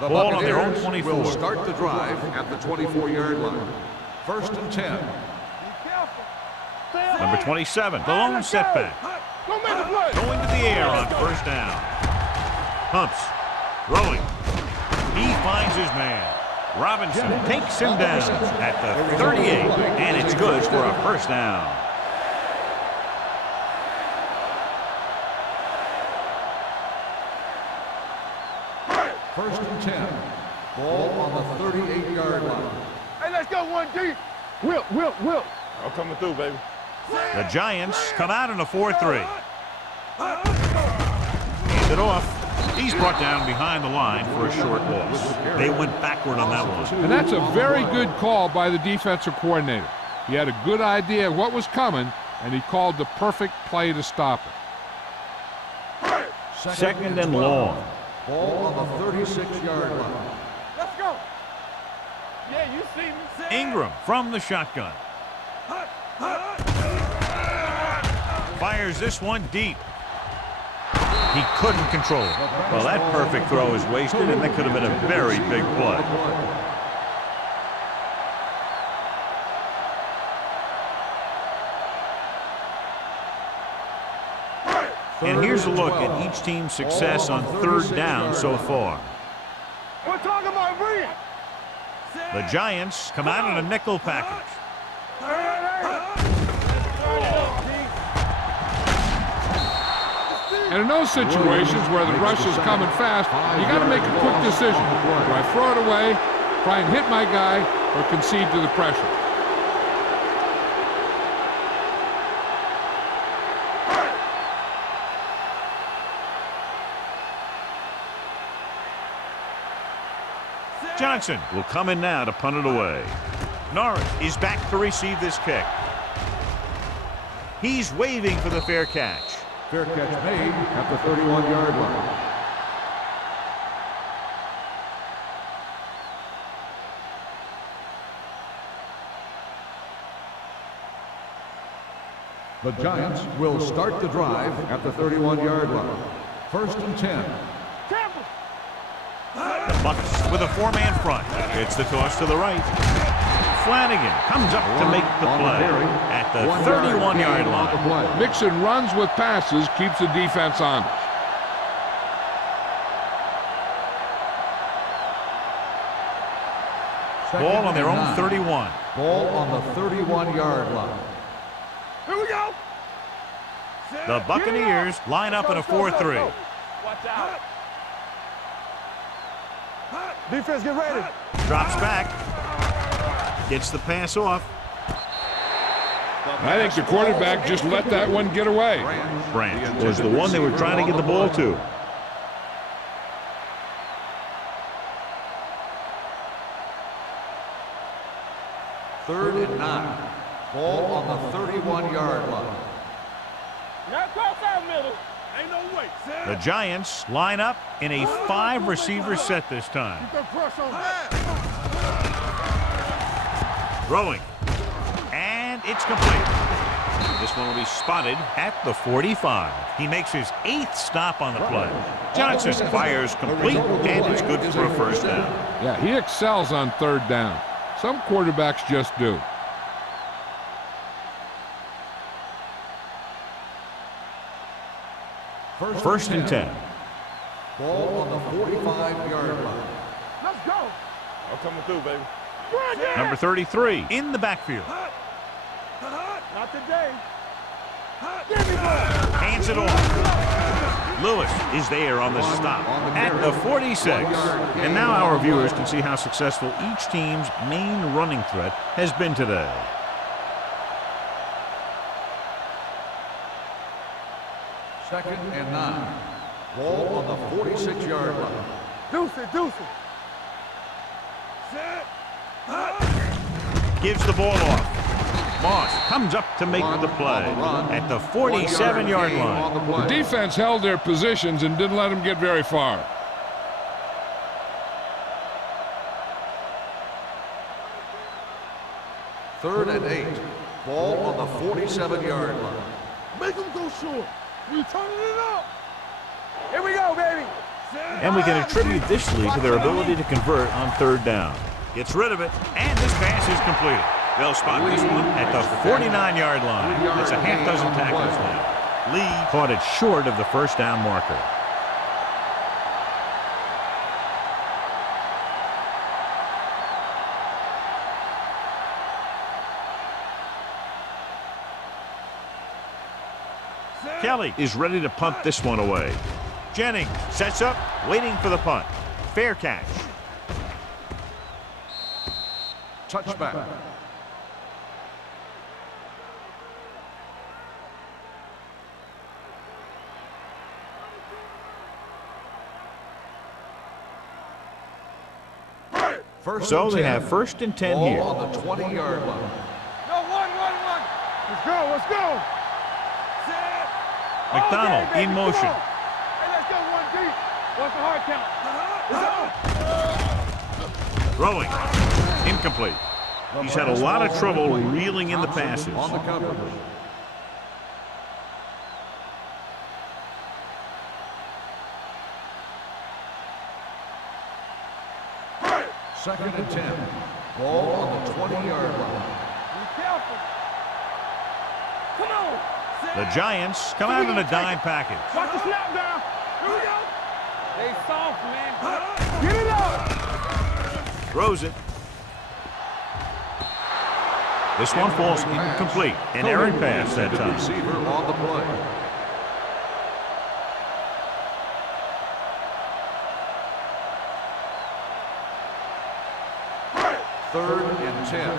The Ball on their own Buccaneers 24. will start the drive at the 24-yard line. 1st and 10. Number 27, the lone setback. Going to the air on 1st down. Pumps. Throwing. He finds his man. Robinson takes him down at the 38, and it's good for a 1st down. First and 10. Ball on the 38-yard line. Hey, let's go 1D. Will. I'm coming through, baby. The Giants come out in a 4-3. Hands it off. He's brought down behind the line for a short loss. They went backward on that one. And that's a very good call by the defensive coordinator. He had a good idea of what was coming, and he called the perfect play to stop it. Second and long. Ball on the 36-yard line. Let's go. Yeah, you see me. Ingram from the shotgun. Fires this one deep. He couldn't control it. Well, that perfect throw is wasted, and that could have been a very big play. And here's a look at each team's success on 3rd down so far. We're talking about Reed. The Giants come out in a nickel package. And in those situations where the rush is coming fast, you got to make a quick decision. Do I throw it away, try and hit my guy, or concede to the pressure? Johnson will come in now to punt it away. Norris is back to receive this kick. He's waving for the fair catch. Fair catch made at the 31-yard line. The Giants will start the drive at the 31-yard line. 1st and 10. The Bucs with a 4-man front. It's the toss to the right. Flanagan comes up to make the play at the 31-yard line. Mixon runs with passes, keeps the defense honest. Ball on their own 31. Ball on the 31-yard line. Here we go. The Buccaneers line up in a 4-3. Watch out. Defense, get ready. Drops back. Gets the pass off. I think the quarterback just let that one get away. Branch was the one they were trying to get the ball to. Third and 9. Ball on the 31-yard line. Now cross out middle. Ain't no way. The Giants line up in a 5-receiver set this time. Get that pressure on. Throwing. And it's complete. This one will be spotted at the 45. He makes his 8th stop on the play. Johnson fires complete, and it's good for a first down. Yeah, he excels on third down. Some quarterbacks just do. First and 10. Ball on the 45-yard line. Let's go. I'm coming through, baby. Number 33 in the backfield. Not today. Hands it off. Lewis is there on the stop at the 46. And now our viewers can see how successful each team's main running threat has been today. Second and 9. Ball on the 46-yard line. Deuce it. Gives the ball off. Moss comes up to make the play at the 47-yard line. The defense held their positions and didn't let them get very far. Third and 8. Ball on the 47-yard line. Make him go short. We turning it up. Here we go, baby. And we can attribute this lead to their ability to convert on third down. Gets rid of it, and this pass is completed. They'll spot this one at the 49-yard line. That's a half dozen tackles now. Lee caught it short of the first down marker. Kelly is ready to punt this one away. Jennings sets up, waiting for the punt. Fair catch. Touchback. So they have first and 10 Ball here. on the 20-yard line. No, one. Let's go. McDonald Okay, baby, in motion. come on. Hey, let's go one deep. What's the hard count? Throwing. Incomplete. He's had a lot of trouble reeling in the passes. On the coverage. Second and 10. Ball on the 20-yard line. Be careful. Come on. The Giants come out in a dime package. Watch the snap down. Here we go. They soft, man. Get it up. Throws it. This one falls incomplete. An errant pass that time. Receiver on the play. Third and 10.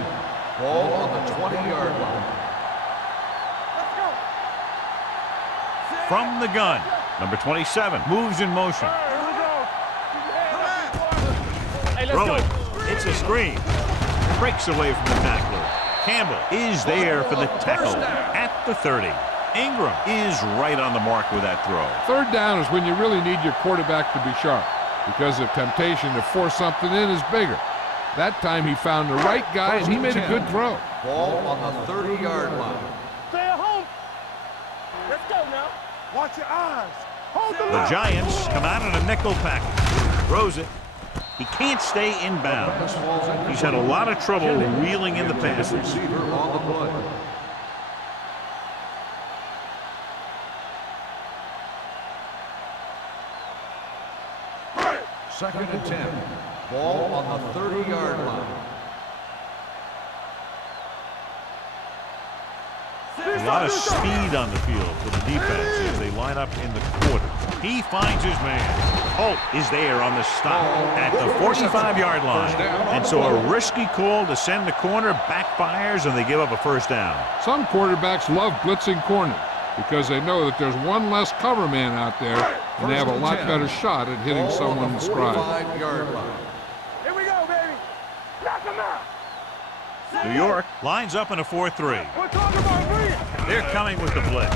Ball on the 20-yard line. From the gun, number 27 moves in motion. Throwing. It's a screen. Breaks away from the tackler. Campbell is there for the tackle at the 30. Ingram is right on the mark with that throw. Third down is when you really need your quarterback to be sharp because the temptation to force something in is bigger. That time he found the right guy and he made a good throw. Ball on the 30-yard line. Stay at home. Let's go now. Watch your eyes. Hold the The Giants come out in a nickel package. Throws it. He can't stay in bounds. He's had a lot of trouble reeling in the passes. Receiver on the play. Second and 10. Ball on the 30-yard line. A lot of speed on the field for the defense as they line up in the quarter. He finds his man. Holt is there on the stop at the 45-yard line. And so a risky call to send the corner backfires, and they give up a first down. Some quarterbacks love blitzing corners because they know that there's one less cover man out there, and they have a lot better shot at hitting someone in stride. Here we go, baby. Knock him out. New York lines up in a 4-3. We're talking about Green. They're coming with the blitz.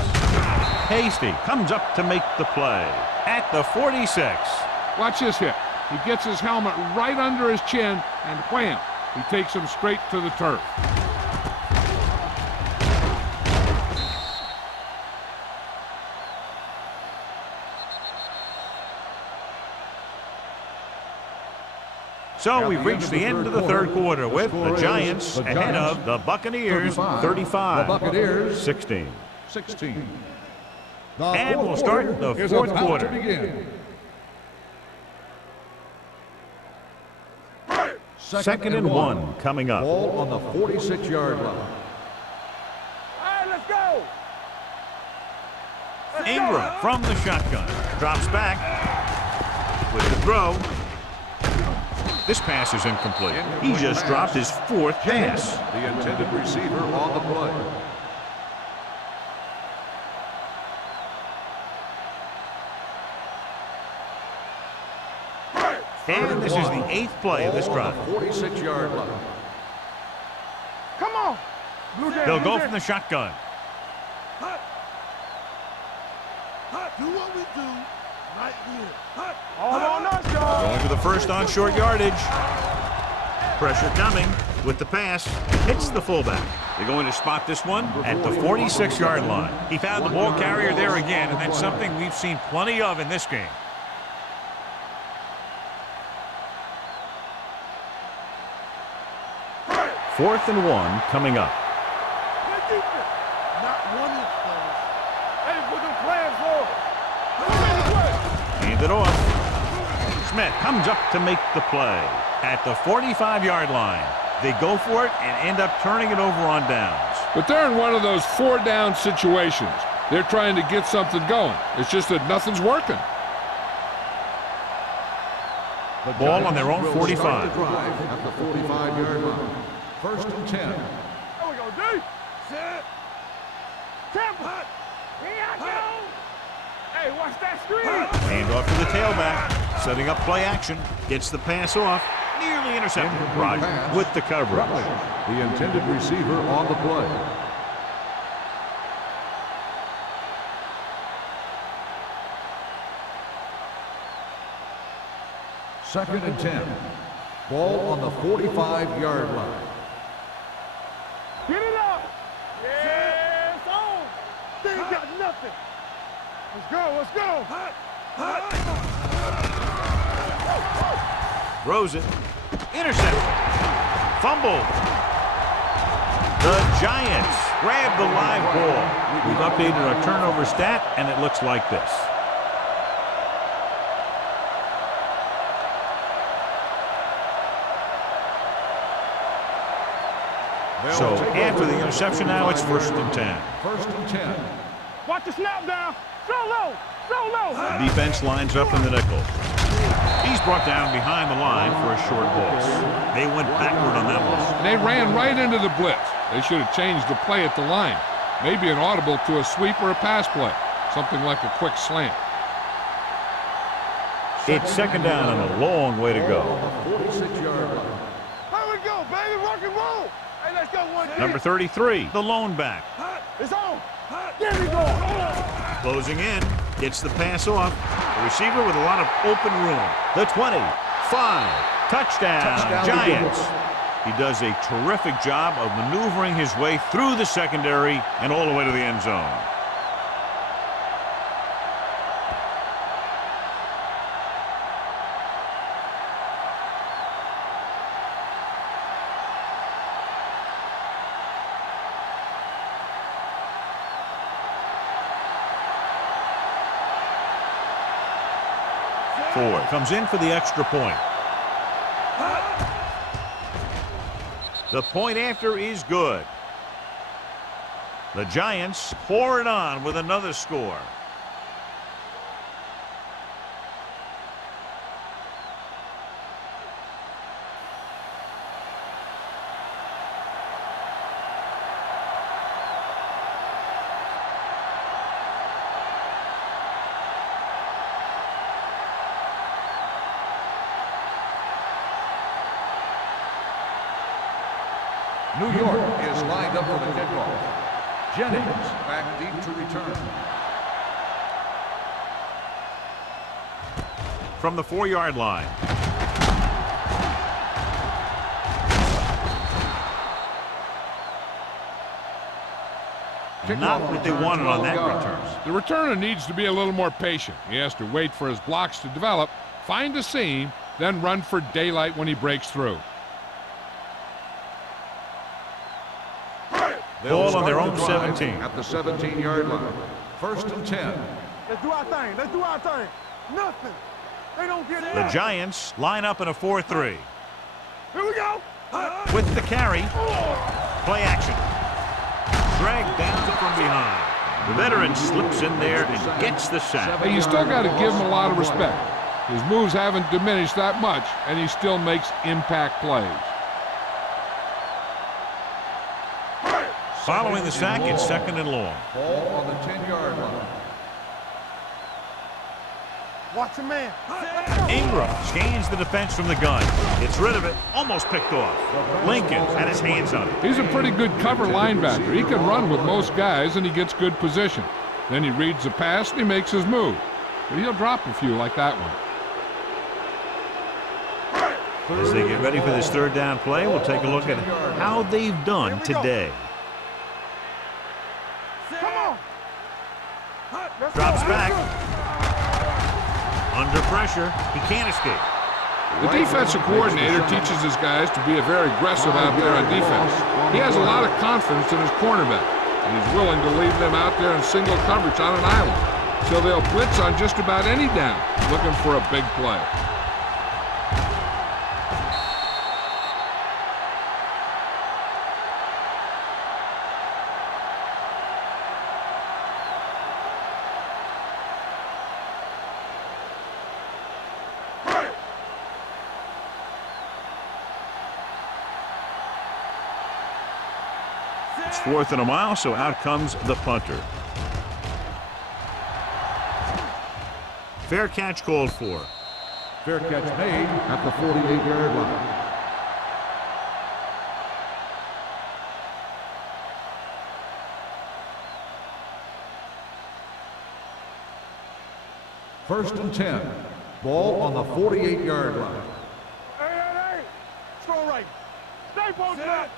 Hasty comes up to make the play at the 46. Watch this hit. He gets his helmet right under his chin, and wham, he takes him straight to the turf. So we've reached the end of the third quarter with the Giants ahead of the Buccaneers 35. The Buccaneers 16. 16. And we'll start the fourth quarter. Second and 1 coming up. Ball on the 46-yard line. All right, let's go. Ingram from the shotgun. Drops back with the throw. This pass is incomplete. He just dropped his fourth pass. The intended receiver on the play. And this is the 8th play of this drive. 46-yard line. Come on. Blue Jay, They'll Blue go Jay. from the shotgun. Do what we do right here. All on us, y'all. Going to the first on short yardage. Pressure coming with the pass. Hits the fullback. They're going to spot this one at the 46-yard line. He found the ball carrier there again, and that's something we've seen plenty of in this game. Fourth and 1 coming up. Not one inch, fellas. Hey, put them plans forward. Hand it off. Smith comes up to make the play at the 45-yard line. They go for it and end up turning it over on downs. But they're in one of those 4-down situations. They're trying to get something going. It's just that nothing's working. Ball on their own 45. At the 45-yard line. First and 10. There we go, D. Set. Temple. Here I go. Hey, watch that screen. Hand off to the tailback. Setting up play action. Gets the pass off. Nearly intercepted. Rogers with the coverage. The intended receiver on the play. Second and 10. Ball on the 45-yard line. Get it up. Yeah, it's on. They ain't got nothing. Let's go, let's go. Throws it. Intercepted. Fumbled. The Giants grab the live ball. We've updated our turnover stat, and it looks like this. So after the interception, now it's first and 10. First and 10. Watch the snap down. So low, so low. The defense lines up in the nickel. He's brought down behind the line for a short loss. They went backward on that one. They ran right into the blitz. They should have changed the play at the line. Maybe an audible to a sweep or a pass play. Something like a quick slant. It's second down and a long way to go. 46-yard line. Here we go, baby. Rock and roll. Hey, let's go one. Number 33, the lone back. It's on. There we go. Closing in, gets the pass off. The receiver with a lot of open room. The 20, 5, touchdown Giants. He does a terrific job of maneuvering his way through the secondary and all the way to the end zone. Ford comes in for the extra point. The point after is good. The Giants pour it on with another score. New York is lined up for the kickoff. Jennings back deep to return. From the 4-yard line. Not what they wanted on that return. The returner needs to be a little more patient. He has to wait for his blocks to develop, find a seam, then run for daylight when he breaks through. Ball on their own 17. At the 17-yard line. 1st and 10. Let's do our thing. Let's do our thing. Nothing. They don't get it. The Giants line up in a 4-3. Here we go. With the carry. Play action. Dragged down from behind. The veteran slips in there and gets the sack. Hey, you still got to give him a lot of respect. His moves haven't diminished that much, and he still makes impact plays. Following the sack, it's 2nd and long. Ball on the 10-yard line. Watch the man. Ingram scans the defense from the gun. Gets rid of it. Almost picked off. Lincoln had his hands on it. He's a pretty good cover linebacker. He can run with most guys, and he gets good position. Then he reads the pass, and he makes his move. But he'll drop a few like that one. As they get ready for this 3rd down play, we'll take a look at how they've done today. Drops back. Under pressure. He can't escape. The defensive coordinator teaches his guys to be very aggressive out there on defense. He has a lot of confidence in his cornerback, and he's willing to leave them out there in single coverage on an island. So they'll blitz on just about any down, looking for a big play. It's 4th and a mile, so out comes the punter. Fair catch called for. Fair catch made at the 48-yard line. First and 10. Ball on the 48-yard line. Hey. Strong right. Stay posted up.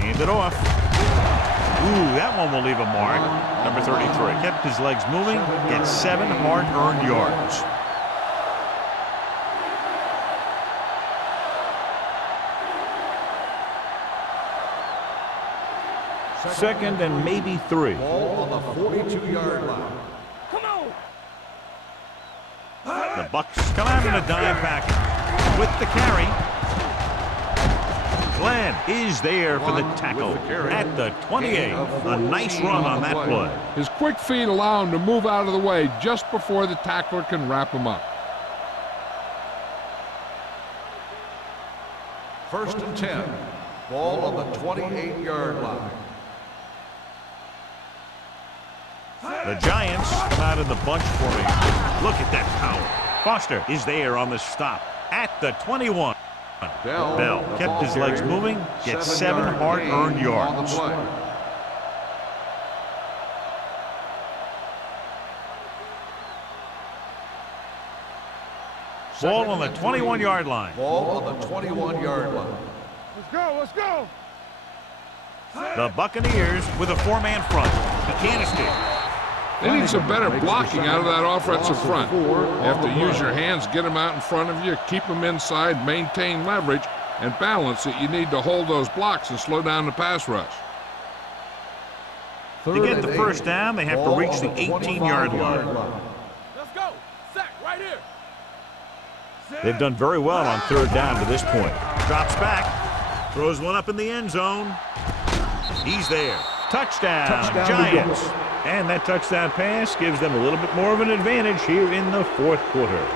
Hand it off. Ooh, that one will leave a mark. Number 33 kept his legs moving, gets 7 hard-earned yards. Second and maybe 3. Ball on the 42-yard line. Come on. The Bucks come out in a dime package with the carry. Glenn is there for the tackle at the 28. A nice run on that play. His quick feet allow him to move out of the way just before the tackler can wrap him up. First and 10. Ball on the 28-yard line. The Giants come out in the bunch formation. Look at that power. Foster is there on the stop at the 21. Bell kept his legs moving, gets 7 hard-earned yards. Ball on the 21-yard line. Ball on the 21-yard line. Let's go. The Buccaneers with a 4-man front. He can't escape. They need some better blocking out of that offensive front. You have to use your hands, get them out in front of you, keep them inside, maintain leverage, and balance it. You need to hold those blocks and slow down the pass rush. To get the first down, they have to reach the 18-yard line. Let's go. Sack right here. They've done very well on 3rd down to this point. Drops back, throws one up in the end zone. He's there. Touchdown, Touchdown, Giants. And that touchdown pass gives them a little bit more of an advantage here in the fourth quarter.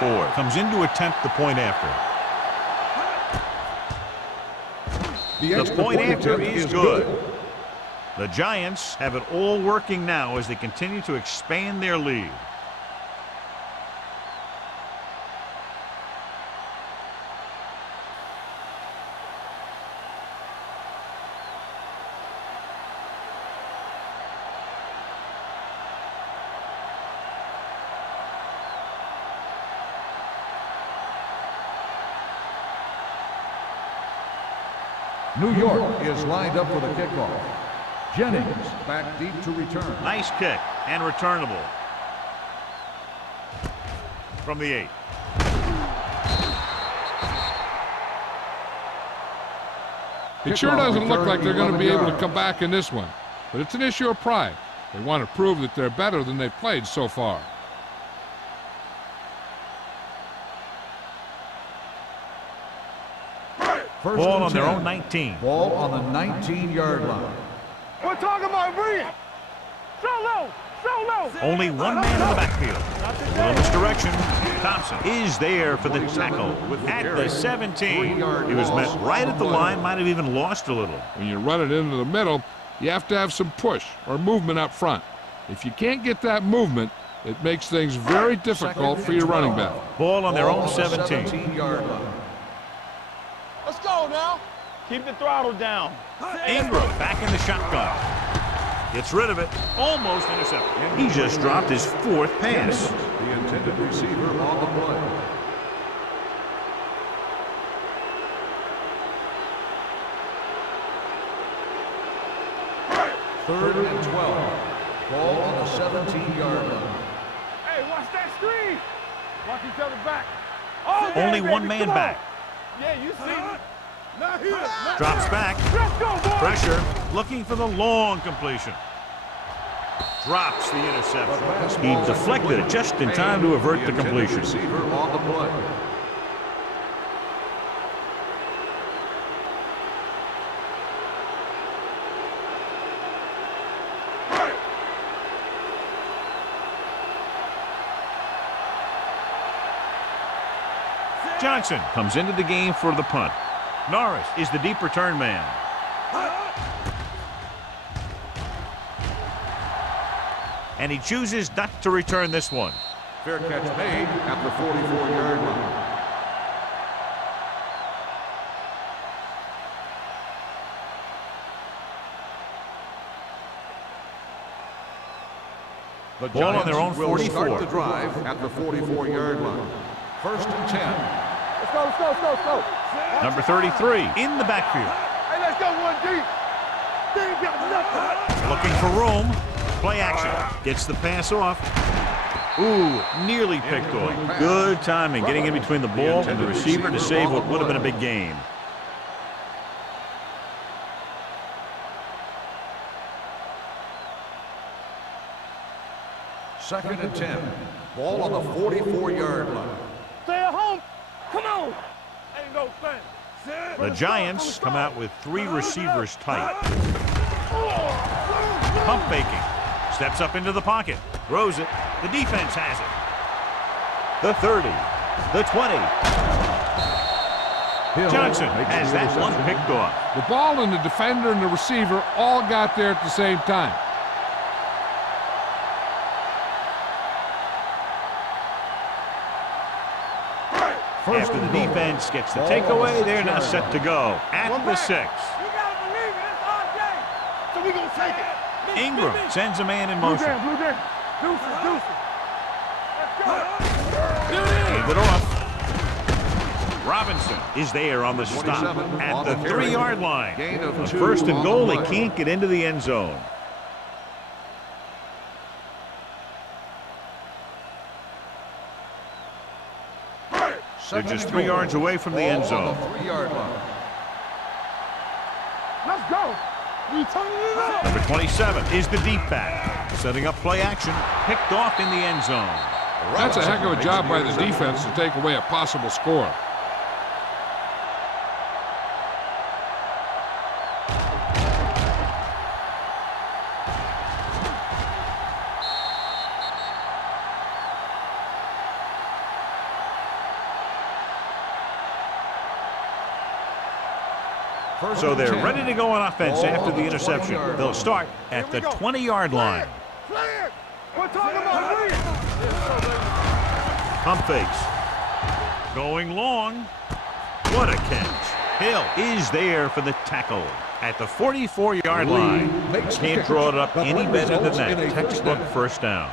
Ford comes in to attempt the point after. The point after is good. The Giants have it all working now as they continue to expand their lead. New York is lined up for the kickoff. Jennings back deep to return. Nice kick and returnable. From the 8. It sure doesn't look like they're going to be able to come back in this one, but it's an issue of pride. They want to prove that they're better than they've played so far. Ball on their own 19. Ball on the 19-yard line. We're talking about bringing. So low. So low. Only one man in the backfield. A little misdirection. Thompson is there for the tackle at the 17. He was met right at the line, might have even lost a little. When you run it into the middle, you have to have some push or movement up front. If you can't get that movement, it makes things very difficult for your running back. Ball on their own 17. 17-yard line. Let's go now. Keep the throttle down. Ingram back in the shotgun. Gets rid of it. Almost intercepted. He just dropped his 4th pass. The intended receiver on the play. Third and 12. Ball on the 17-yard line. Hey, watch that screen. Watch each other back. Oh, Only baby, one man come on. back. Yeah, you see it. Not here. Not Drops back. Let's go, boys. Pressure. Looking for the long completion. Drops the interception. He deflected it just in time to avert the completion. Receiver on the play. Johnson comes into the game for the punt. Norris is the deep return man. And he chooses not to return this one. Fair catch made at the 44-yard line. The Ball on their own Giants will 44. start the drive at the 44-yard line. First and 10. Let's go, let's go, let's go, let's go. Number 33 in the backfield. Hey, let's go one deep. They ain't got nothing. Looking for room. Play action. Gets the pass off. Ooh, nearly picked off. Good timing getting in between the ball and the receiver to save what would have been a big gain. Second and 10. Ball on the 44-yard line. Stay at home. Come on. Ain't no thing. The Giants come out with 3 receivers tight. Pump faking. Steps up into the pocket. Throws it. The defense has it. The 30. The 20. Johnson has that one picked off. The ball and the defender and the receiver all got there at the same time. After the defense gets the takeaway, they're now set to go at the 6. You gotta believe it. It's our game. So we gonna take it. Ingram sends a man in Blue motion. down, blue down. Deuces, deuces. Let's go. Hand it off. Robinson is there on the stop at the 3-yard line. A first and goal, they can't get into the end zone. They're just 3 yards away from the end zone. 3-yard line. Let's go. We turning it up. Number 27 is the deep back. Setting up play action. Picked off in the end zone. That's a heck of a job by the defense to take away a possible score. So they're ready to go on offense after the interception. They'll start at the 20-yard line. Play it. We're talking about play it. Pump fakes. Going long. What a catch. Hill is there for the tackle at the 44-yard line. Can't draw it up any better than that. Textbook first down.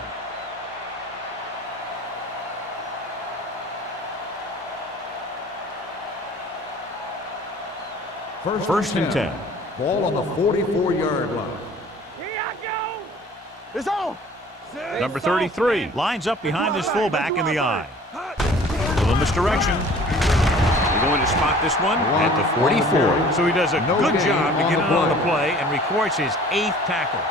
First and 10. Ball on the 44-yard line. Here I go. It's on. Number 33 lines up behind his fullback in the eye. A little misdirection. They're going to spot this one at the 44. So he does a good job to get it on the play and records his 8th tackle.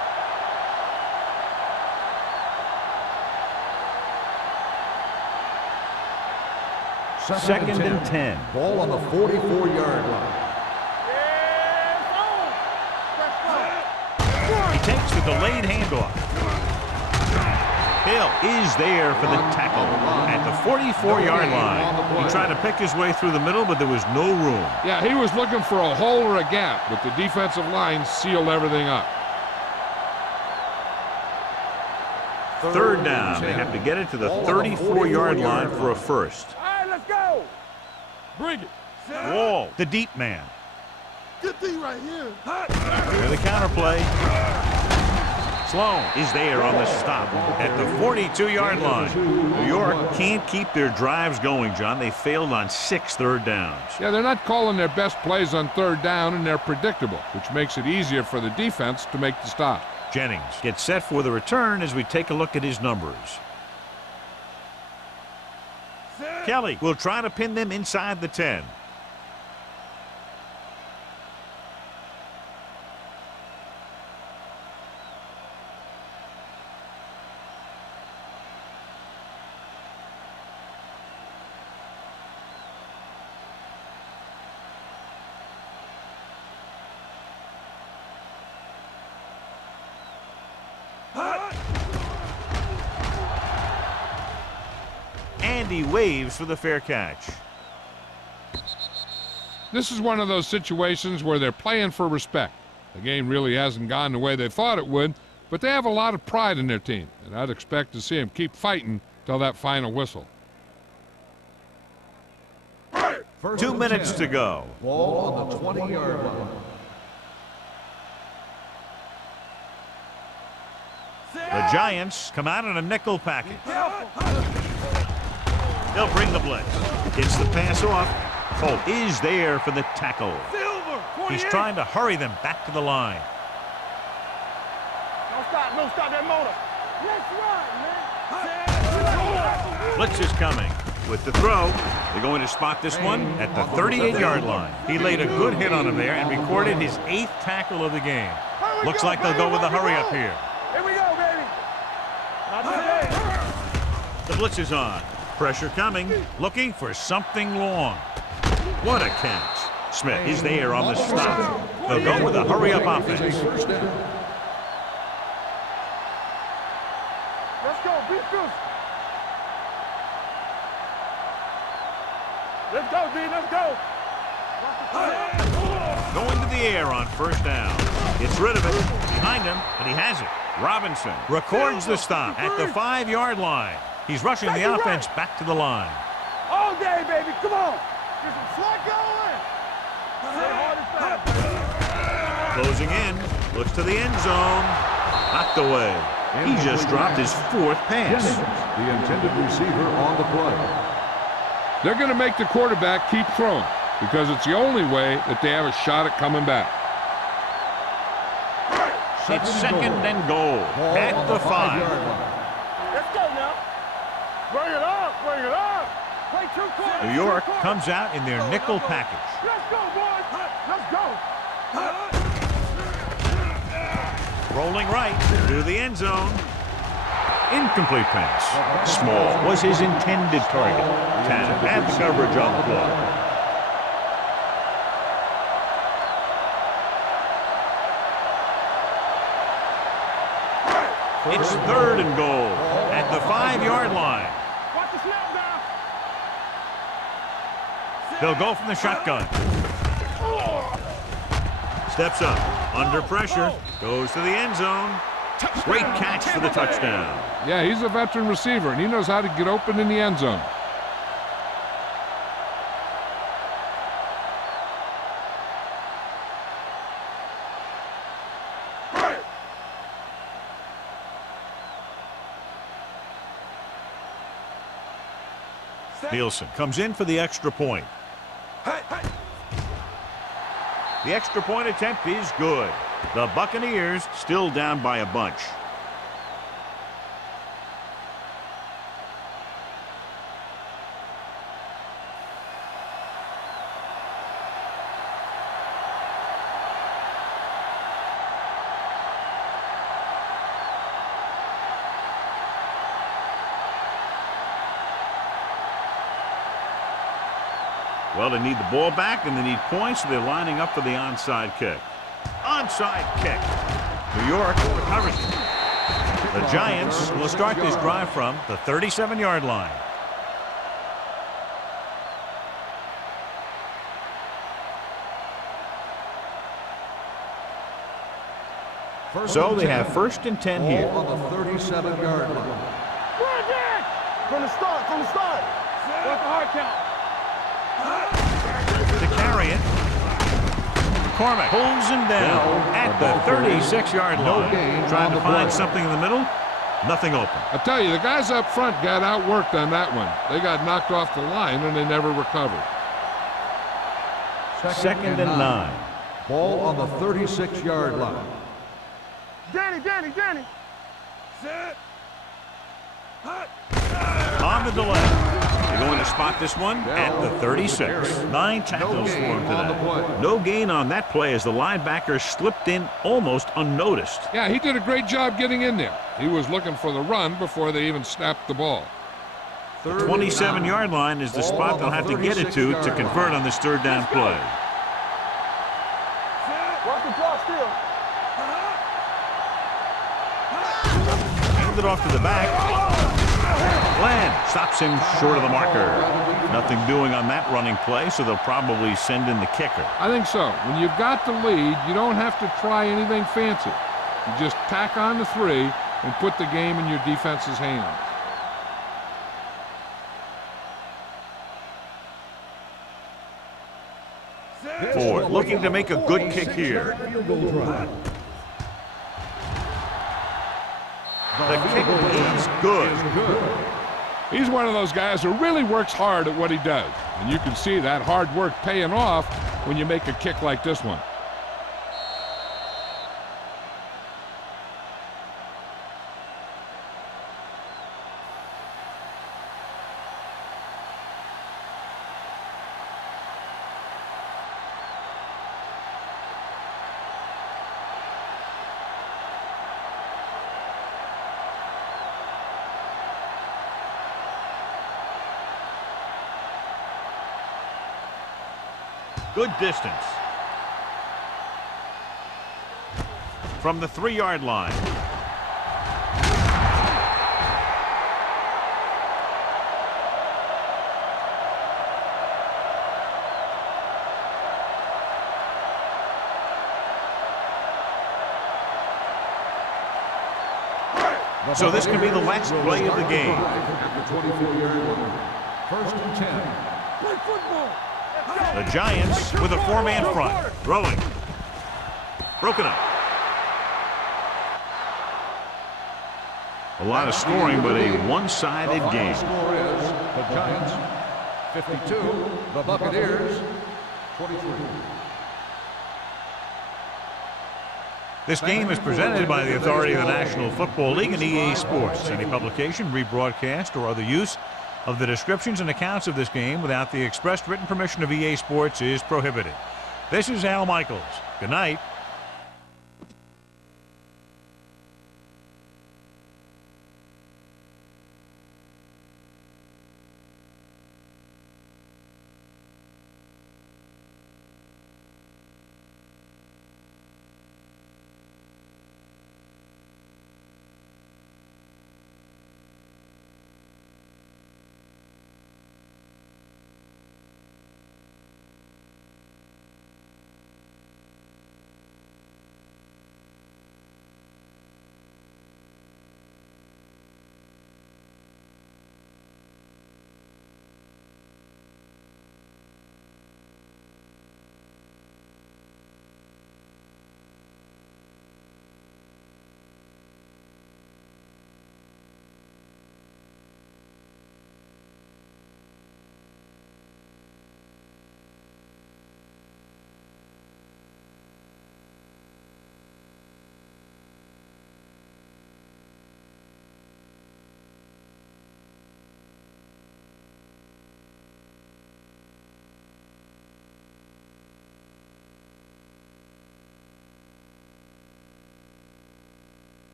Second and 10. Ball on the 44-yard line. He takes the delayed handoff. Hill is there for the tackle at the 44-yard line. He tried to pick his way through the middle, but there was no room. Yeah, he was looking for a hole or a gap, but the defensive line sealed everything up. Third down. They have to get it to the 34-yard line for a first. All right, let's go. Bring it. Wall, the deep man. Good thing right here. Here the counterplay. Sloan is there on the stop at the 42-yard line. New York can't keep their drives going, John. They failed on 6 third downs. Yeah, they're not calling their best plays on third down, and they're predictable, which makes it easier for the defense to make the stop. Jennings gets set for the return as we take a look at his numbers. Kelly will try to pin them inside the 10. He waves for the fair catch. This is one of those situations where they're playing for respect. The game really hasn't gone the way they thought it would, but they have a lot of pride in their team, and I'd expect to see them keep fighting till that final whistle. 2 minutes to go. Ball on the 20-yard line. The Giants come out in a nickel package. They'll bring the blitz. Gets the pass off. Holt is there for the tackle. He's trying to hurry them back to the line. Don't stop that motor. Let's run, man. Blitz is coming. With the throw, they're going to spot this one at the 38-yard line. He laid a good hit on him there and recorded his 8th tackle of the game. Looks like they'll go with a hurry up here. Here we go, baby. Not today. The blitz is on. Pressure coming, looking for something long. What a catch. Smith is there on the stop. They'll go with a hurry-up offense. First down. Let's go, beat this. Let's go, D, let's go. Going to the air on first down. Gets rid of it. Behind him, and he has it. Robinson records the stop at the 5-yard line. He's rushing the offense back to the line. All day, baby. Come on. Get some slack going. Stay hard and fast. Closing in. Looks to the end zone. Knocked away. He just dropped his 4th pass. The intended receiver on the play. They're going to make the quarterback keep throwing because it's the only way that they have a shot at coming back. It's second and goal at the 5. Let's go now. Bring it up, bring it up. Play two quarters. New York comes out in their nickel package. Let's go, boys. Let's go. Rolling right to the end zone. Incomplete pass. Small was his intended target. Tanner had the coverage on the play. It's 3rd and goal at the 5-yard line. Watch the snap down. They'll go from the shotgun. Steps up, under pressure, goes to the end zone. Great catch for the touchdown. Yeah, he's a veteran receiver, and he knows how to get open in the end zone. Nielsen comes in for the extra point. The extra point attempt is good. The Buccaneers still down by a bunch. Well, they need the ball back, and they need points, so they're lining up for the onside kick. Onside kick. New York recovers. The Giants will start this drive from the 37-yard line. So they have 1st and 10 here. On the 37-yard line. Run again. From the start. What's the hard count? To carry it. McCormick pulls him down at the 36-yard line. Trying to find something in the middle. Nothing open. I tell you, the guys up front got outworked on that one. They got knocked off the line, and they never recovered. 2nd and 9. Ball on the 36-yard line. Danny. On the delay. They're going to spot this one at the 36. 9 tackles for him today. No gain on that play as the linebacker slipped in almost unnoticed. Yeah, he did a great job getting in there. He was looking for the run before they even snapped the ball. The 27-yard line is the spot they'll have to get it to convert on this 3rd down play. Watch the draw still. Hand it off to the back. Glenn stops him short of the marker. Nothing doing on that running play, so they'll probably send in the kicker. I think so. When you've got the lead, you don't have to try anything fancy. You just tack on the 3 and put the game in your defense's hands. Ford looking to make a good kick here. The kick is good. He's one of those guys who really works hard at what he does. And you can see that hard work paying off when you make a kick like this one. Good distance. From the 3-yard line. So this can be the last play of the game. At the 24-yard line. 1st and 10. Play football. The Giants with a 4-man front. Throwing. Broken up. A lot of scoring, but a one-sided game. The score is the Giants 52, the Buccaneers 23. This game is presented by the authority of the National Football League and EA Sports. Any publication, rebroadcast, or other use of the descriptions and accounts of this game without the expressed written permission of EA Sports is prohibited. This is Al Michaels. Good night.